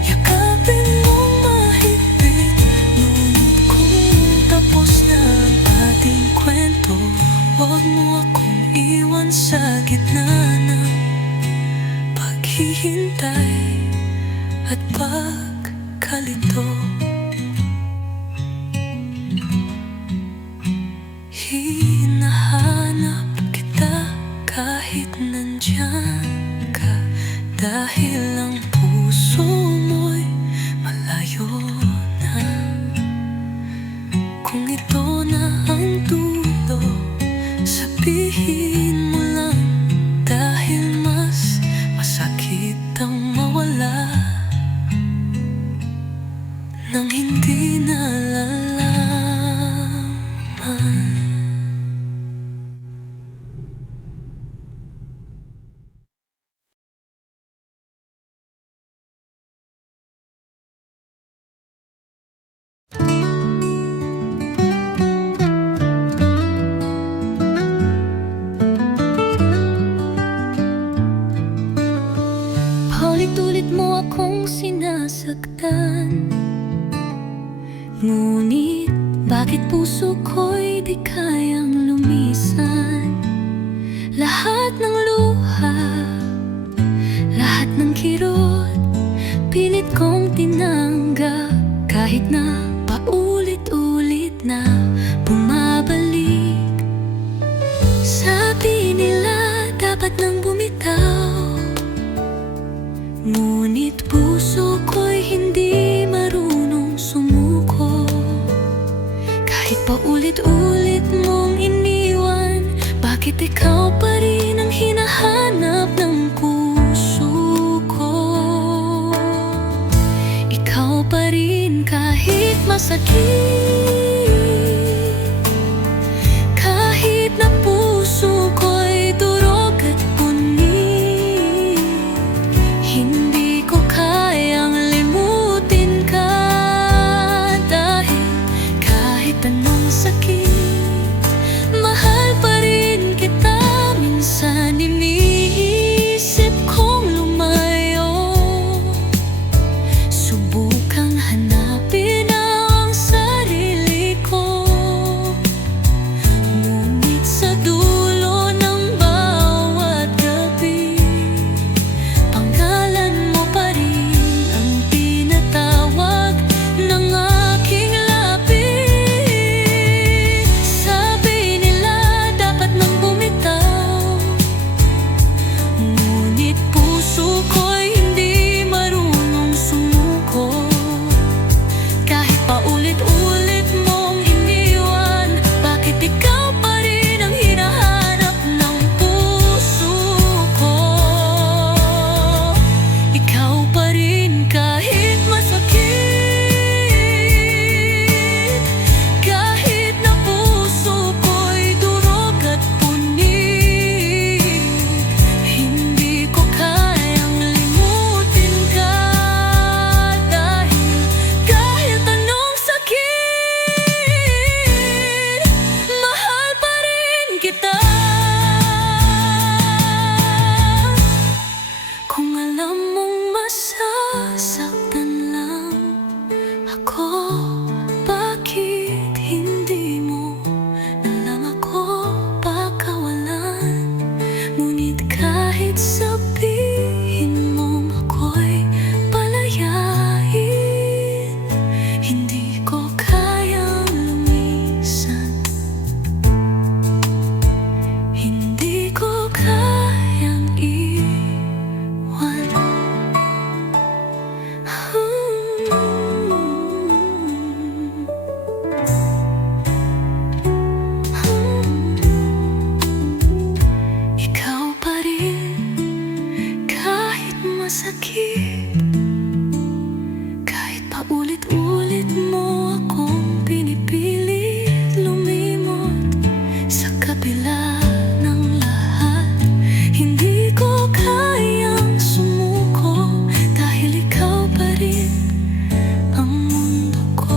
yakapin mong mahigpit. Ngunit kung tapos na ang ating kwento, huwag mo akong iwan sa gitna ng paghihintay at pagkalito. Hinahanap kita kahit nandyan ka, dahil ang puso mo'y malayo na. Kung ito na ang dulo, sabihin mo lang, dahil mas masakit ang mawala nang hindi nalalaman. Paulit-ulit mo akong sinasaktan, ngunit bakit puso ko'y di kayang lumisan? Lahat ng luha, lahat ng kirot, pilit kong tinanggap. Kahit na paulit-ulit na bumabalik. Sabi nila dapat nang bumitaw, ngunit puso ko'y hindi marunong sumuko. Kahit paulit-ulit mong iniwan, bakit ikaw pa rin ang hinahanap ng puso ko? Ikaw pa rin kahit masakit, kahit na puso ko'y durog at punit. ko, bakit hindi mo na lang ako pakawalan? Ngunit kahit sabihin mong ako'y palayain, hindi ko kayang lumisan, hindi ko kayang iwan. Ikaw pa rin, kahit masakit, kahit paulit-ulit mo akong pinipilit lumimot sa kabila ng lahat. Hindi ko kayang sumuko dahil ikaw pa rin ang mundo ko.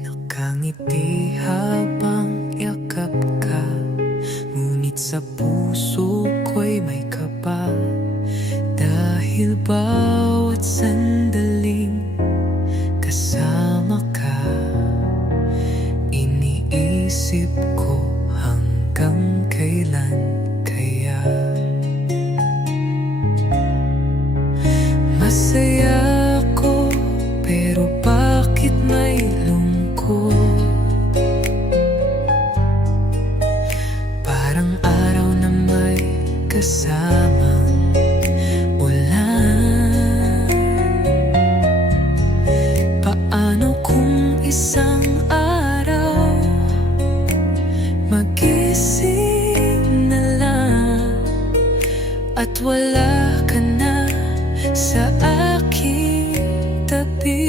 Nakangiti habang yakap ka, ngunit sa puso ko'y may kaba. Dahil bawat sandaling kasama ka, iniisip ko hanggang kailan kaya. Masaya ako, pero bakit may lungkot? Parang araw na may kasamang ulan. Paano kung isang araw magising na lang at wala ka na sa aking tabi?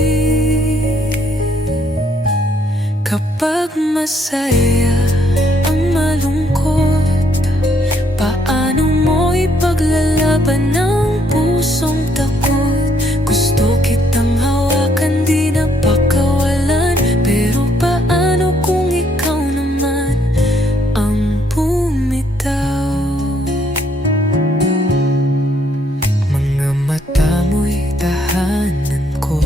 Kapag masaya ang malungkot, paano mo ipaglalaban ng pusong takot? Gusto kitang hawakan, di na pakawalan, pero paano kung ikaw naman ang bumitaw? Mga mata mo'y tahanan ko,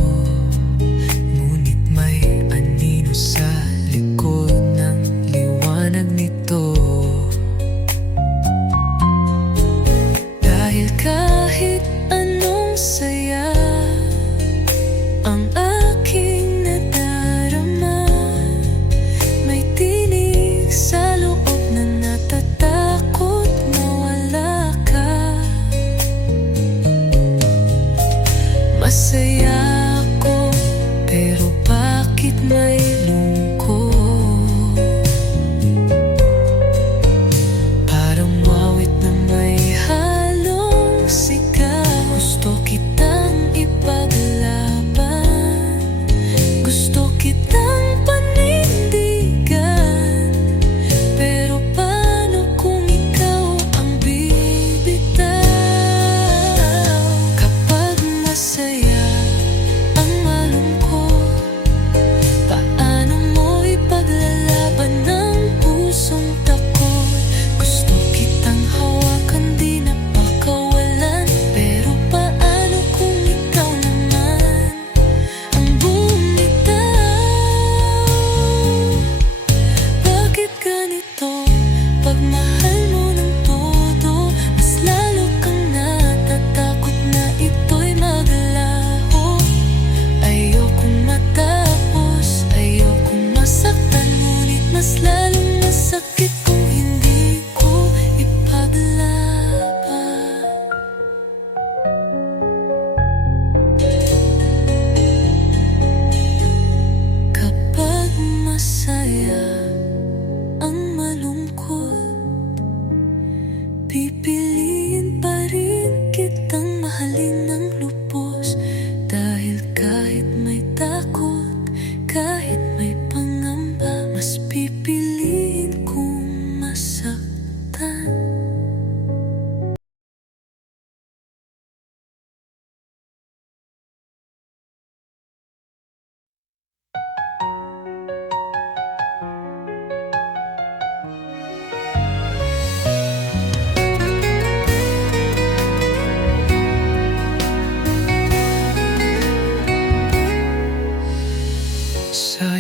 ngunit may anino sa likod ng liwanag nito. Dahil kahit anong saya ang aking nadarama, may tinig sa loob na natatakot mawala ka. Masaya ako, pero bakit may lungkot? Parang wawit na may halong sigaw. Gusto kitang ipaglaban, gusto kitang panindigan, pero paano kung ikaw ang bibitaw? Kapag masaya ang malungkot, paano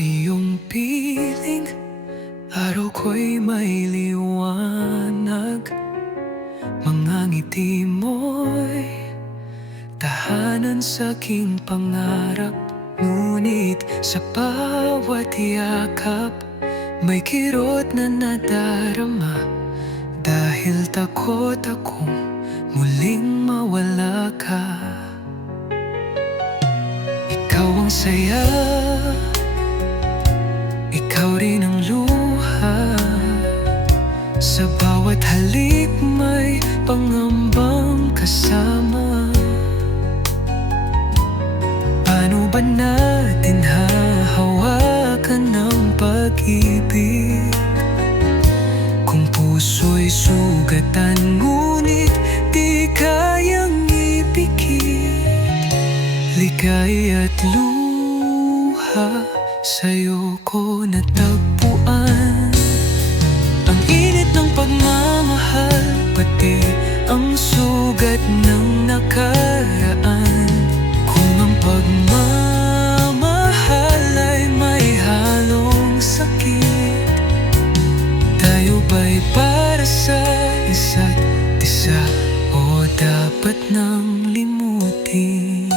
iyong piling, araw ko'y may liwanag. Mga ngiti mo'y tahanan sa aking pangarap. Ngunit sa bawat yakap, may kirot na nadarama. Dahil takot akong muling mawala ka. Ikaw ang saya, ikaw rin ang luha. Sa bawat halik may pangambang kasama. Paano ba natin hahawakan ng pag-ibig kung puso'y sugatan, ngunit di kayang ipikit? Ligaya't luha, sa'yo ko natagpuan. Ang init ng pagmamahal, pati ang sugat ng nakaraan. Kung ang pagmamahal ay may halong sakit, tayo ba'y para sa isa't isa o dapat nang limutin?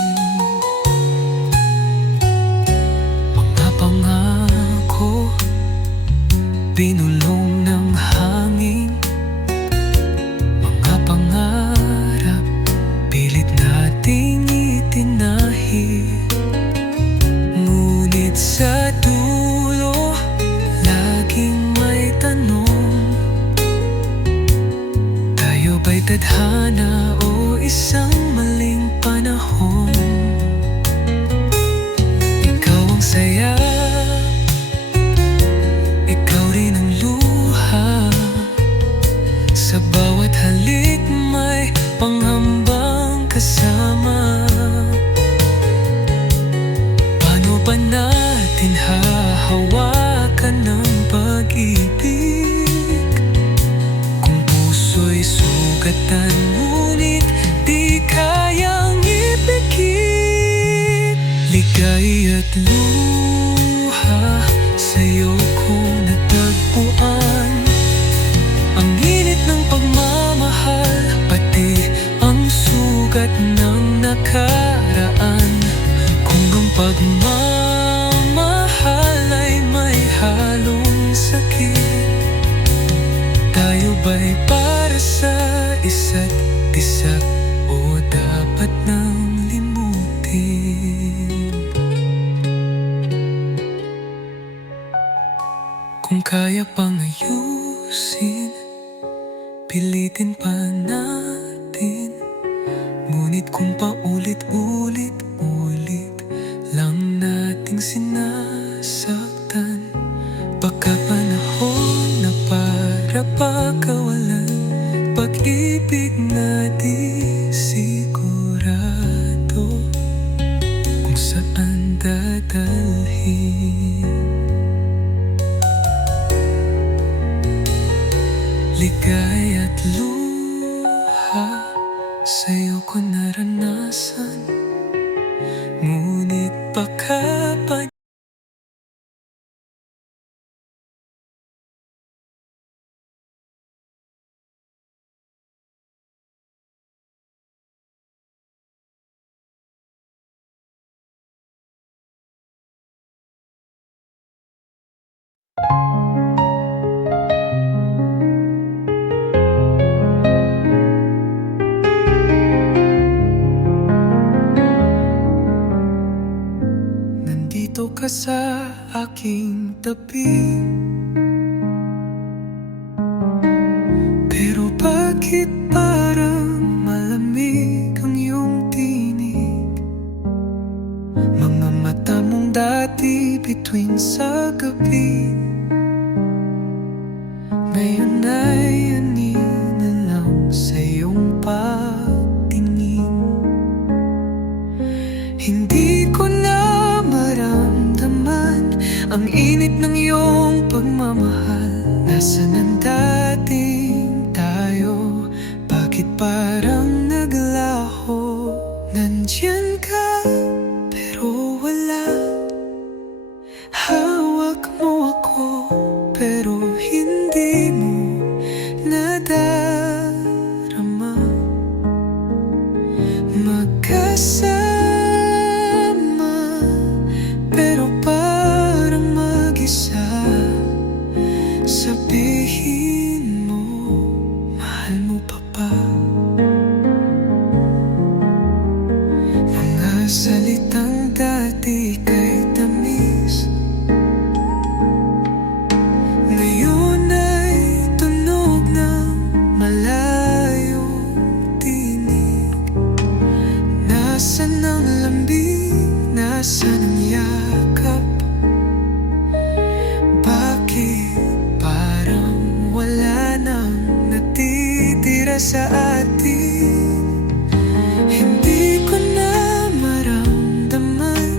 Mga pangako binulong ng hangin, mga pangarap pilit nating itinahid. Ngunit sa dulo laging may tanong, tayo ba'y tadhana o isang maling panahon? Ikaw ang saya, ikaw rin ang luha. Sa bawat halik may panghambang kasama. Paano ba natin hahawakan ng pag-ibig kung puso'y sugatan, ngunit di kayang ipikit? Ligaya't luha, sa'yo ko natagpuan. Ang init ng pagmamahal, pati ang sugat ng nakaraan. Kung ang pagmamahal ay may halong sakit, tayo ba'y para sa isa't isa o dapat nang limutin? Kung kaya pang ayusin, pilitin pa natin. Ngunit kung paulit-ulit lang nating sinasaktan, baka panahon na para pagkawalan pag-ibig na di sigurado kung saan dadalhin. Ligaya't luha, sa'yo ko naranasan. Ngunit baka pa nandito ka sa aking tabi, pero bakit parang malamig ang iyong tinig? Mga mata mong dati bituin sa gabi, ngayon ay anina lang sa iyong pagtingin. Hindi ko na maramdaman ang init ng iyong pagmamahal. Nasaan ang dating tayo? Bakit parang naglaho? Nandiyan ka pero wala. sa atin. Hindi ko na maramdaman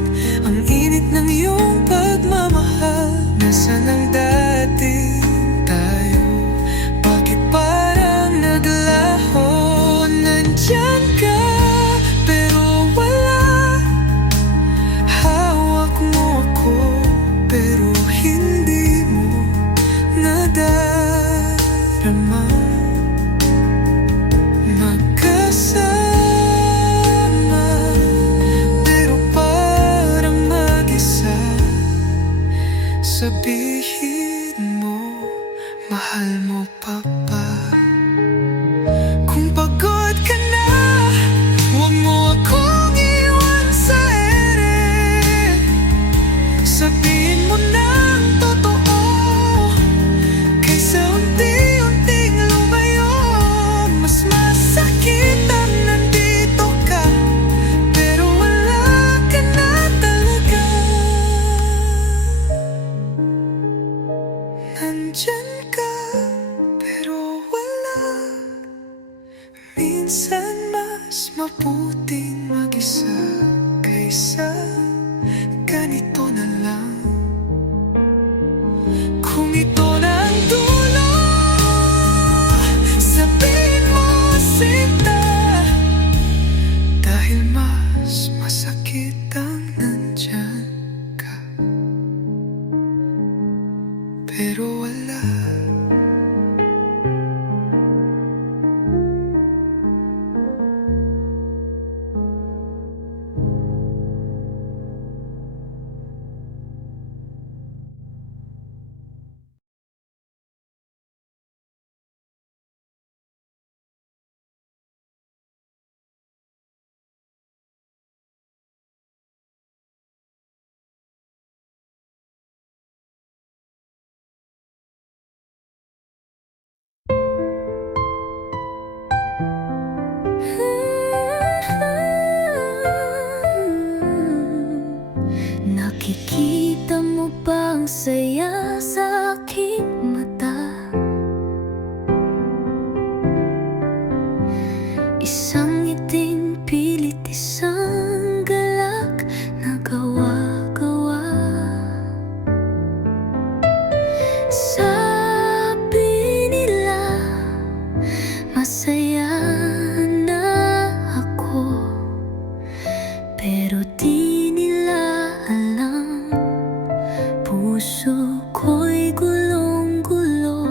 ang init ng iyong pagmamahal. Nasaan ang dati tayo? Bakit parang naglaho? Nandyan ka pero wala. Hawak mo ako pero hindi mo nadarama. Magkasama pero parang mag-isa. Sabihin mo, mahal mo pa ba? Kung pagod ka na, huwag mo akong iwan sa ere. Sabihin mo ng totoo, kaysa unti-unting lumayo. Mas masakit ang nandito ka, pero wala ka na talaga. Nandyan ka, pero wala. Minsan mas mabuting mag-isa kaysa ganito na lang. Kung ito na ang dulo, sabihin mo sinta. Dahil mas masakit ang nandyan ka, pero wala. Nakikita mo ba ang saya sa aking mata? Isang ngiting pilit, isang galak na gawa-gawa. Sabi nila, masaya na ako, pero di nila alam, puso ko'y gulong-gulo.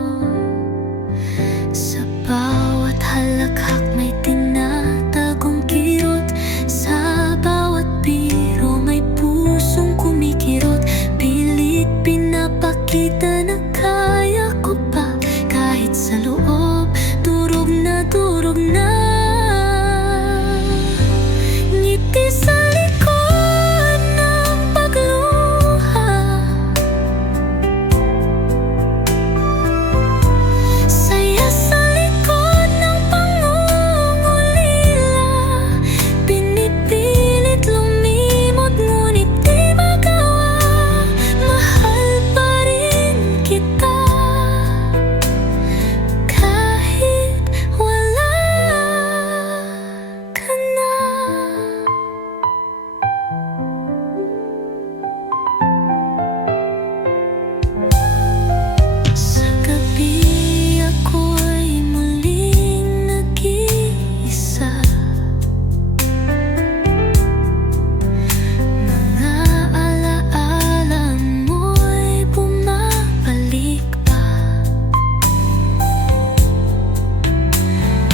Sa bawat halakhak may tinatagong kirot, sa bawat biro may pusong kumikirot. Pilit pinapakita na kaya ko pa, kahit sa loob durog na durog na. Ngiti sa likod ng pagluha, saya sa likod ng pangungulila. Pinipilit lumimot ngunit di magawa. Mahal pa rin kita, kahit wala ka na. Sa gabi ako'y muling nag-iisa. Mga alaala mo'y bumabalik pa.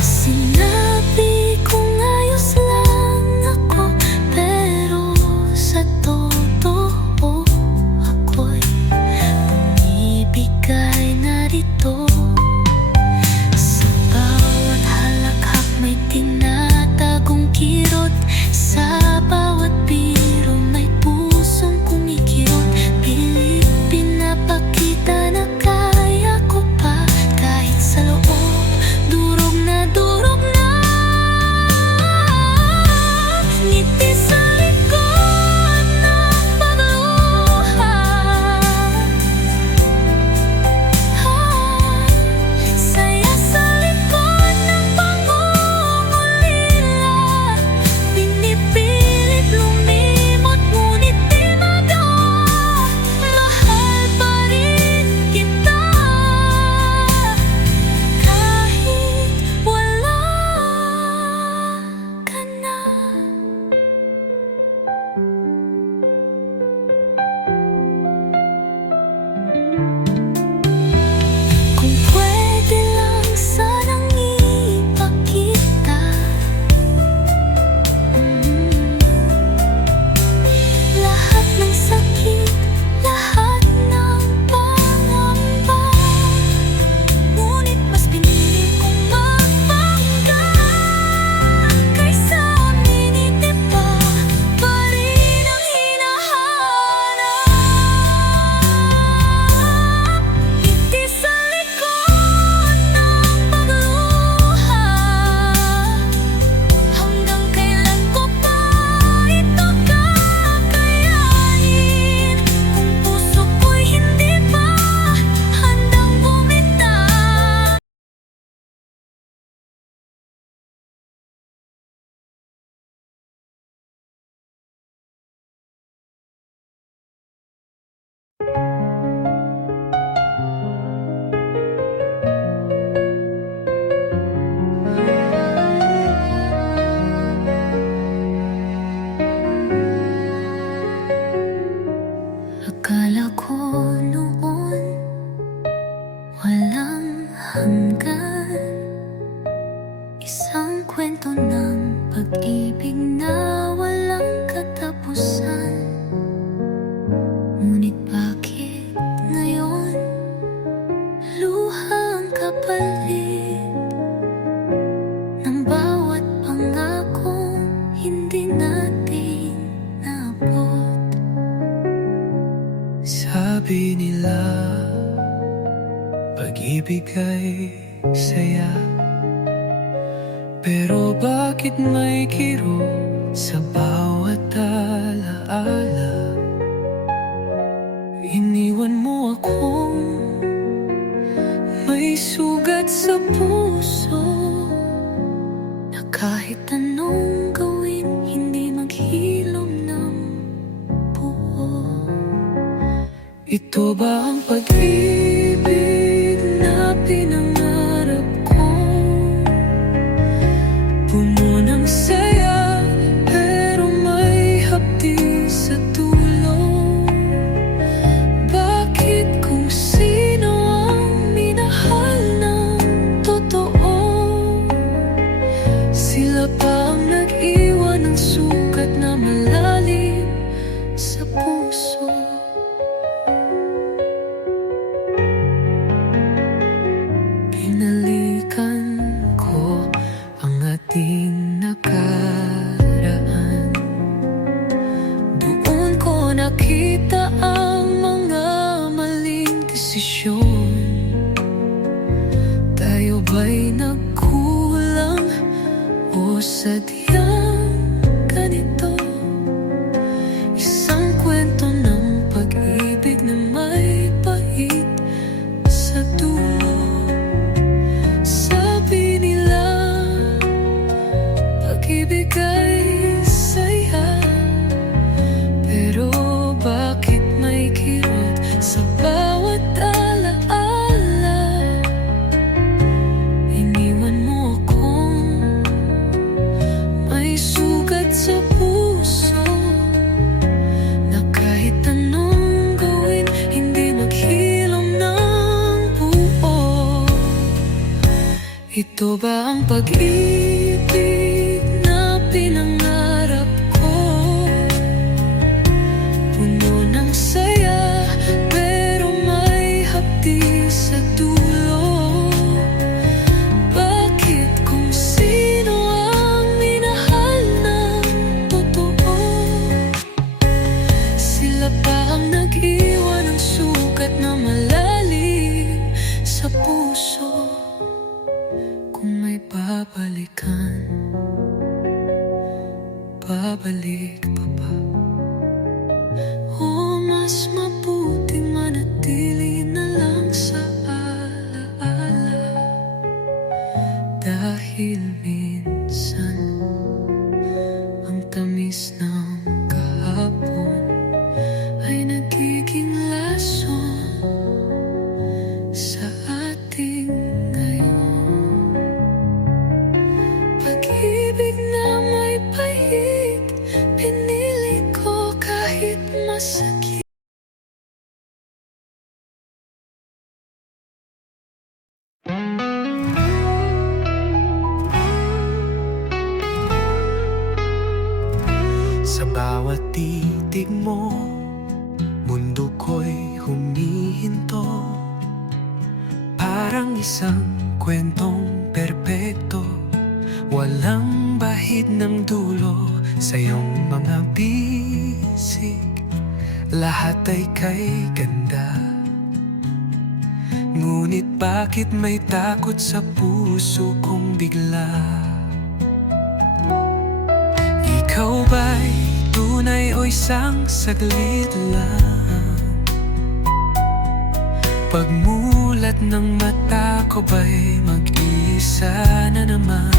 Sinabi kong ayos lang ako, pero sa totoo ako'y bumibigay na rito. Sa bawat halakhak may tinatagong kirot, sa bawat biro may pusong kumikirot. Pilit pinapakita na kaya ko pa, kahit sa loob durog na durog na. Ngiti sa likod ng pagluha, ko noon, walang hanggan. Isang kwento ng pag-ibig na walang katapusan. Ngunit bakit ngayon luha ang kapalit ng bawat pangakong hindi natin naabot? Sabi nila, pag-ibig ay saya. Pero bakit may kirot sa bawat alaala? Iniwan mo akong may sugat sa puso, na kahit anong gawin, hindi maghilom ng buo. Ito ba ang pag-ibig na pinangarap ko? Puno ng saya, pero may hapdi sa dulo. Bakit kung sino ang minahal ng totoo, sila pa ang nag-iwan ng sugat na malalim sa puso? Binalikan ko ang ating nakaraan. Doon ko nakita ang mga maling desisyon. Tayo ba'y nagkulang o sadyang ganito? Isang kwento ng pag-ibig na may pait sa dulo. Sabi nila, pag-ibig ay saya. Pero bakit may kirot sa bawat alaala? Iniwan mo akong may sugat sa puso, na kahit anong gawin, hindi maghilom ng buo. Ito ba ang pag-ibig na pinangarap ko? Puno ng saya, pero may hapdi sa dulo. Bakit kung sino ang minahal ng totoo, sila pa ang nag-iwan ng sugat na malalim sa puso? Kung may babalikan, babalik pa ba? O mas mabuting manatili na lang sa alaala? Dahil minsan ang tamis ng kahapon ay nagiging lason sa ating ngayon. Pag-ibig na may pahit, pinili ko kahit masakit. Sa bawat titig mo, mundo ko'y humihinto. Parang isang kwentong perpekto, walang bahid ng dulo. Sa iyong mga bisig, lahat ay kay ganda. Ngunit bakit may takot sa puso kong bigla? Ikaw ba'y tunay o isang saglit lang? Pagmulat ng mata ko ba'y mag-isa na naman?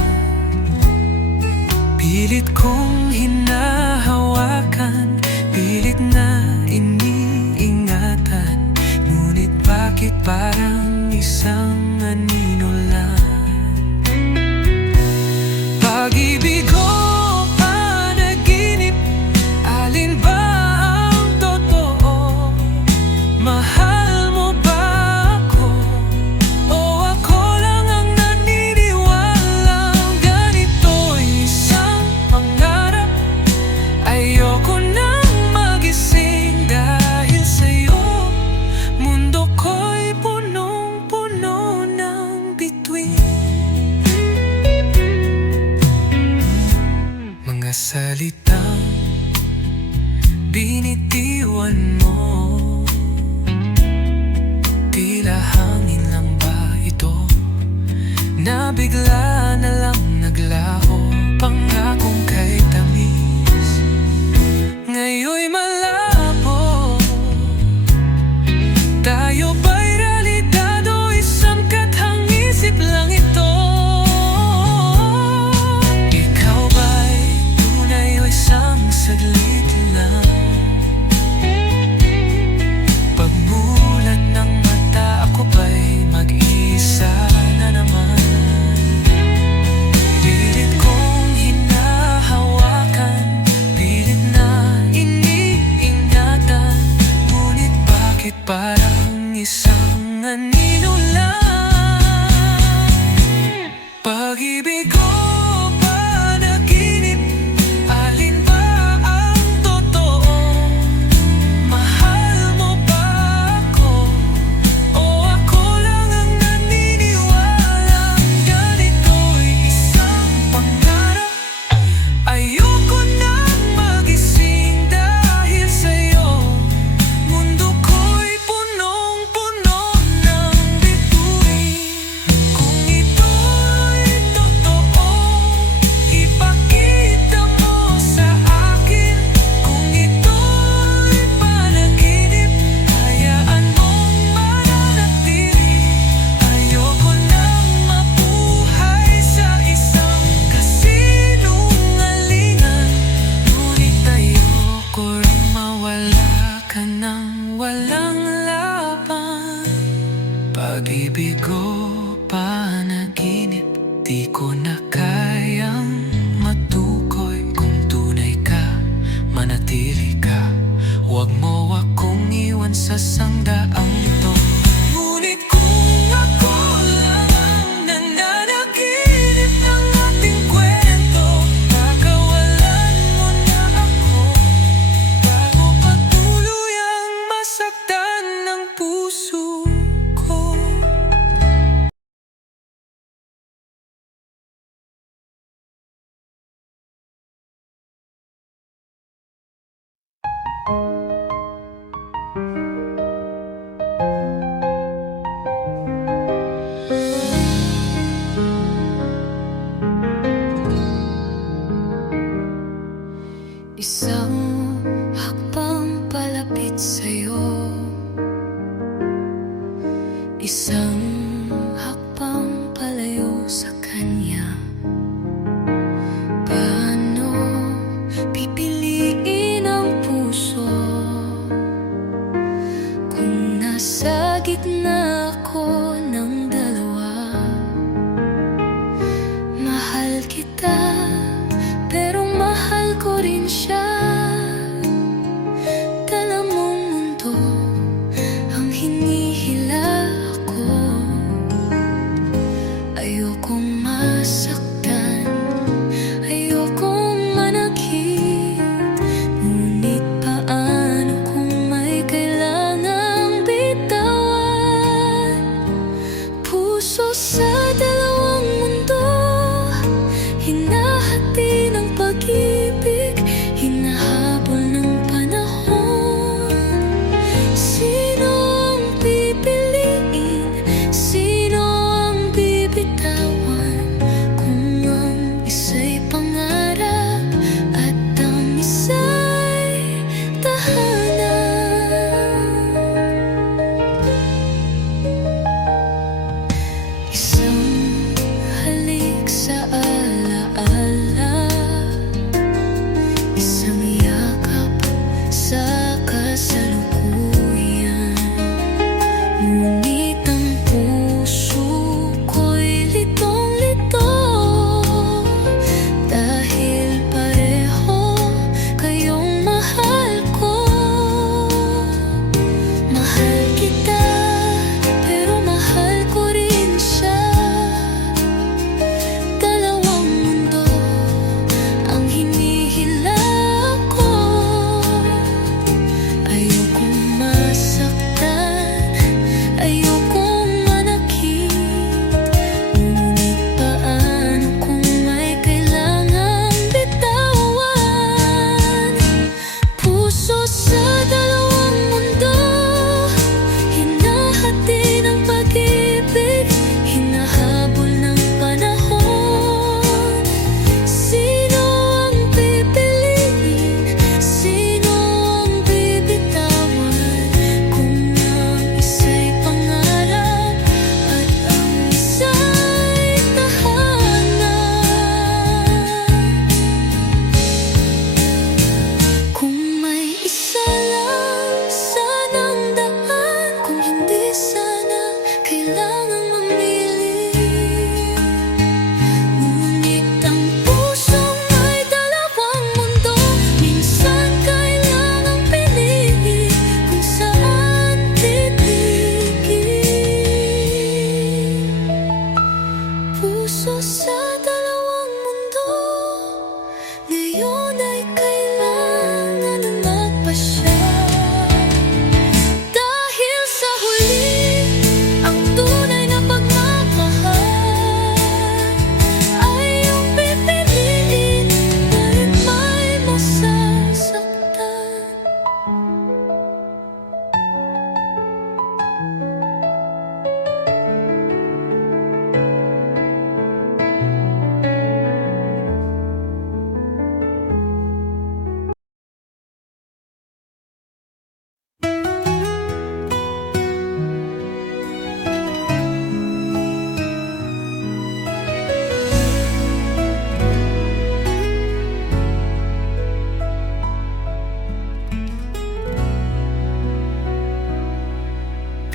Pilit kong hinahawakan, pilit na iniingatan. Ngunit bakit parang isang anino lang? Pag-ibig ko, panaginip, alin ba ang totoo? isang anino lang. Pag-ibig ko panaginip, alin ba ang totoo? Mahal mo ba ako? O ako lang ang naniniwalang ganito'y isang pangarap? Ayoko nang magising dahil sa'yo. Mundo ko'y punong-puno ng bituin. Kung ito'y totoo, ipakita mo sa akin. Kung ito'y panaginip, hayaan mong mananatili. Ayoko nang mabuhay sa isang kasinungalingan, ngunit ayoko rin mawala ka nang walang laban. Pag-ibig ko panaginip, di ko na kayang matukoy. Kung tunay ka, manatili ka. Huwag mo akong iwan sa sangdaang ito. Ngunit kung ako lang ang nananaginip ng ating kwento, pakawalan mo na ako bago pa tuluyang masaktan ng puso ko. Isang hakbang palapit sa'yo, isang hakbang palayo sa kanya. Paano pipiliin ang puso kung nasa gitna ako ng dalawa? Mahal kita, pero mahal ko rin siya. Dala mong mundo ang hinihila ko. Ayokong masaktan, ayokong manakit. Ngunit paano kung may kailangang bitawan?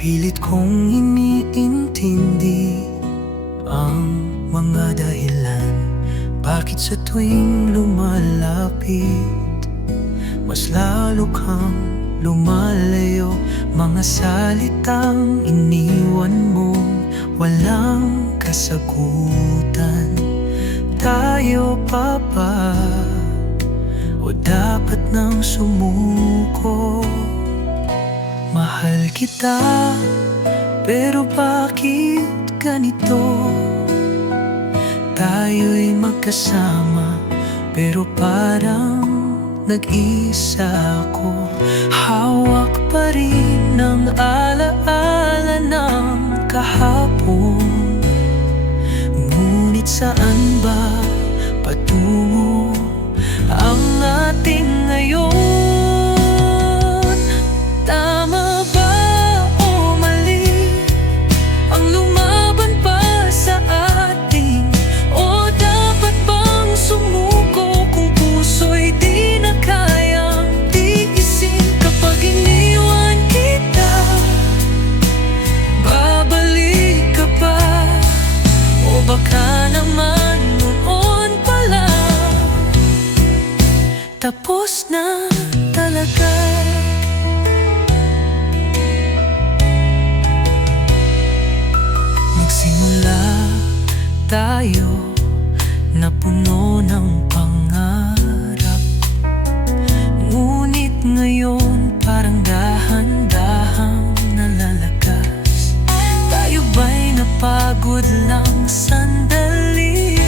Pilit kong iniintindi ang mga dahilan bakit sa tuwing lumalapit mas lalo kang lumalayo. Mga salitang iniwan mong walang kasagutan. Tayo pa ba o dapat nang sumuko? Mahal kita, pero bakit ganito? Tayo'y magkasama, pero parang nag-isa ako. Hawak pa rin ng alaala ng kahapon. Ngunit saan ba patungo ang ating ngayon? Tama ba o mali ang lumaban pa sa atin? O dapat bang sumuko kung puso'y di na kayang tiisin? Kapag iniwan kita, babalik ka ba? O baka naman noon pa lang tapos na talaga. Nagsimula tayo na puno ng pangarap, ngunit ngayon parang dahan-dahang nalalagas. Tayo ba'y napagod lang sandali?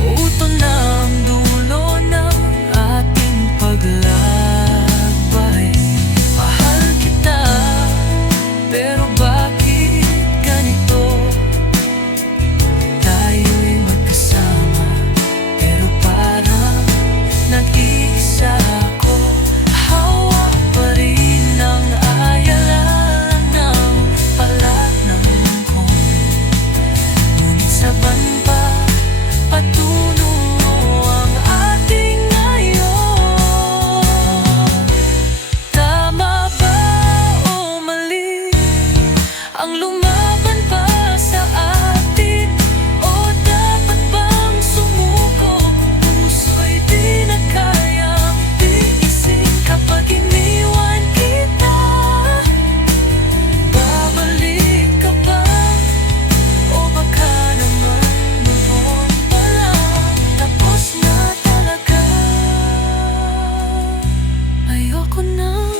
O ito na ang dulo ng ating paglakbay? Mahal kita, pero bakit ganito? Tayo'y magkasama, pero parang nag-iisa ako. Hawak pa rin ng ayala ng palat ng lungkot. Ngunit saban pa patungo ang ating ngayon. Tama ba o mali ang lumaban pa sa atin? O dapat bang sumuko kung puso'y di na kayang tiisin? Kapag iniwan kita, babalik ka ba? O baka naman noon pa lang tapos na talaga. Ayoko nang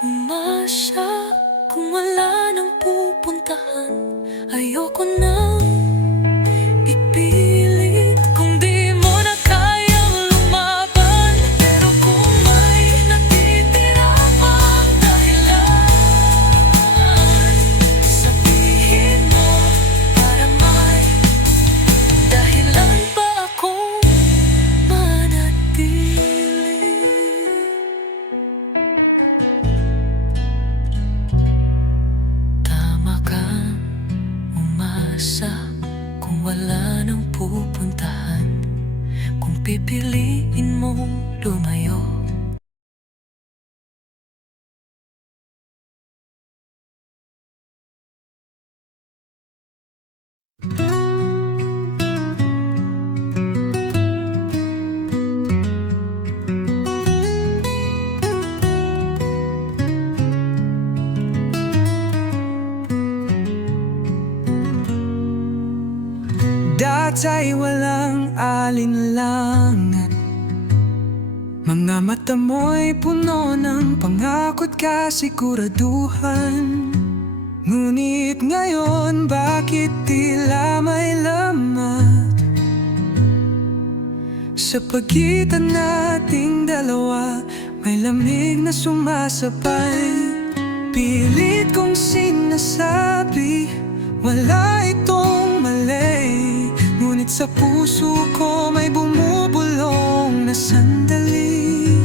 umasa kung wala nang pupuntahan. Ayoko nang ipilit kung di mo na kayang lumaban. Pero kung may natitira pang dahilan, sabihin mo para may dahilan pa akong manatili. Tama kang umasa kung wala nang pupuntahan, kung pipiliin mong lumayo. Data'y walang alinlangan, mga mata mo'y puno ng pangako't kasiguraduhan. Ngunit ngayon bakit tila may lamang sa pagitan nating dalawa? May lamig na sumasabay, pilit kong sinasabi wala itong mali. Ngunit sa puso ko may bumubulong na sandali.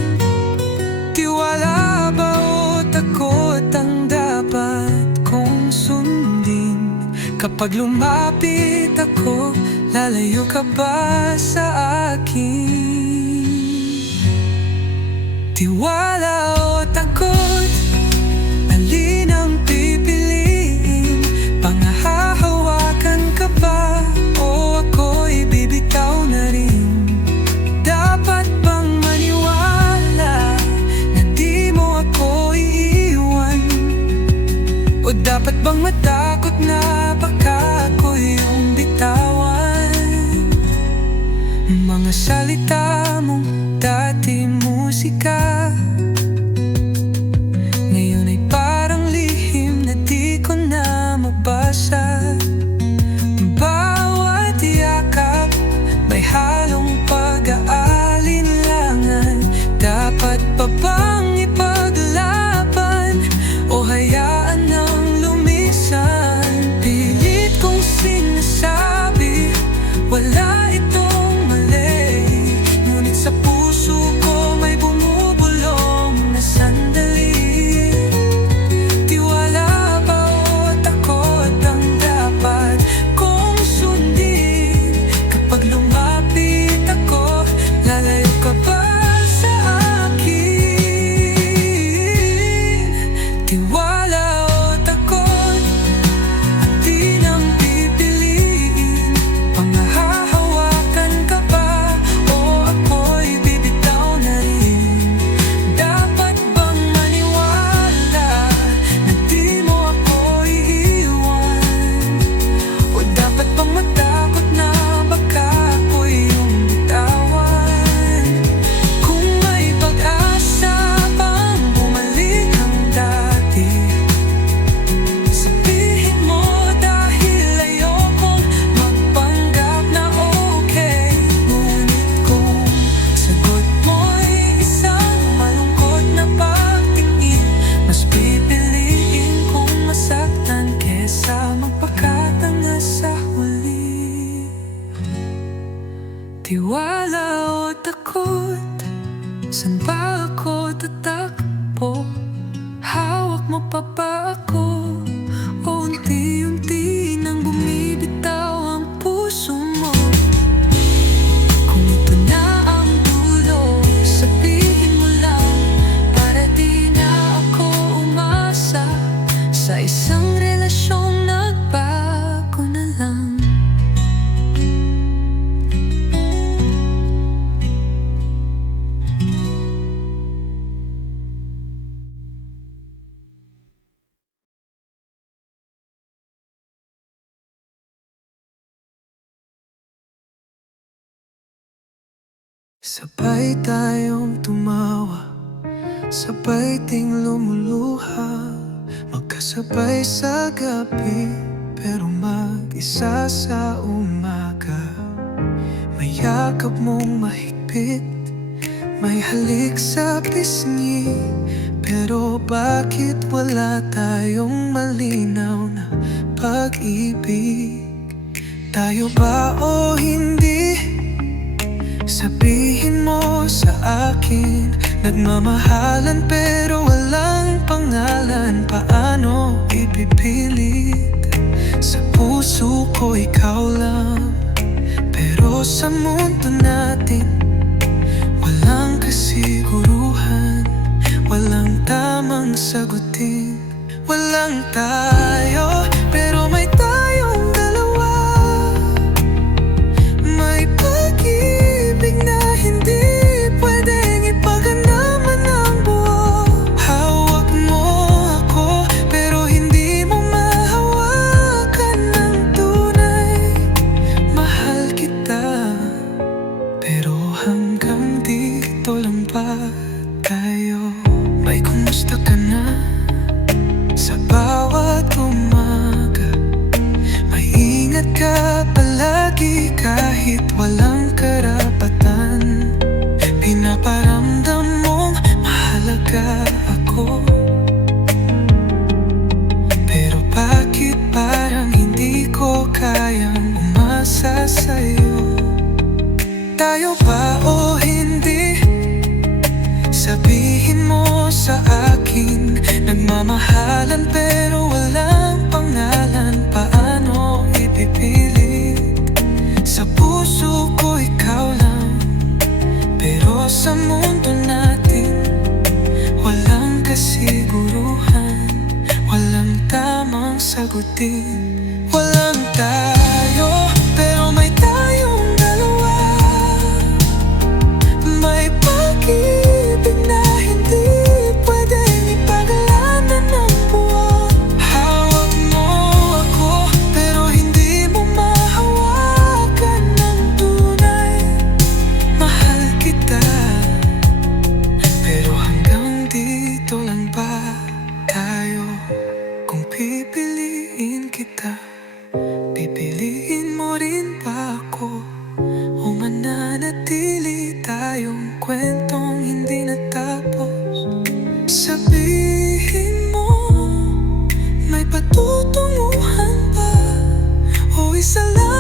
Tiwala ba o takot ang dapat kong sundin? Kapag lumapit ako, lalayo ka ba sa akin? Tiwala o takot dapat bang matakot na baka ako yung bitawan? Mga salita mong dati musika, ngayon ay parang lihim na di ko na mabasa. Bawat yakap may halong pag-aalinlangan. Dapat pa bang ipaglaban o hayaan nang lumisan? Pilit kong sinasabi, wala itong mali, ngunit sa puso ko may bumubulong na sandali. Tiwala ba o takot ang dapat kong sundin? Kapag lumapit ako, lalayo ka ba sa akin? Tiwala o takot, at di nang pipiliin. Panghahawakan ka ba o ako'y bibitaw na rin? Dapat bang maniwala na di mo ako iiwan? O dapat bang matakot na baka ako'y iyong bitawan? Kung may pag-asa bang bumalik ang dati, sabihin mo dahil ayokong magpanggap na okay. Ngunit kung sagot mo'y isang malungkot na pagtingin, mas pipiliin kong masaktan kesa magpakatanga sa huli. Tiwala o takot, saan ba ako tatakbo? Hawak mo pa ba ako? O unti-unti nang bumibitaw ang puso mo? Kung ito na ang dulo, sabihin mo lang, para di na ako umasa sa isang relasyong nagbago na lang. Sabay tayong tumawa, sabay ting lumuluha, magkasabay sa gabi, pero mag-isa sa umaga. May yakap mong mahigpit, may halik sa pisngi, pero bakit wala tayong malinaw na pag-ibig? Tayo ba o hindi? Sabihin mo sa akin, nagmamahalan pero walang pangalan. Paano ipipilit? Sa puso ko ikaw lang, pero sa mundo natin walang kasiguruhan, walang tamang sagutin. Walang tayo, pero may tayong dalawa. May pag-ibig na hindi pwedeng ipaganaman ng buo. Hawak mo ako, pero hindi mo mahawakan ng tunay. Mahal kita, pero hanggang dito lang ba tayo? May kumusta ka na? Sa bawat umaga, maingat ka palagi kahit walang karapatan. Pinaparamdam mong mahalaga ako, pero bakit parang hindi ko kayang umasa sa'yo? Tayo ba o hindi? Sabihin mo sa akin, nagmamahalan pero walang pangalan. Paano ipipilit? Sa puso ko ikaw lang, pero sa mundo natin walang kasiguruhan, walang tamang sagutin. Walang tayo, pero may tayong dalawa. May pag-ibig na hindi pwedeng ipaglanan ng buo. Hawak salamat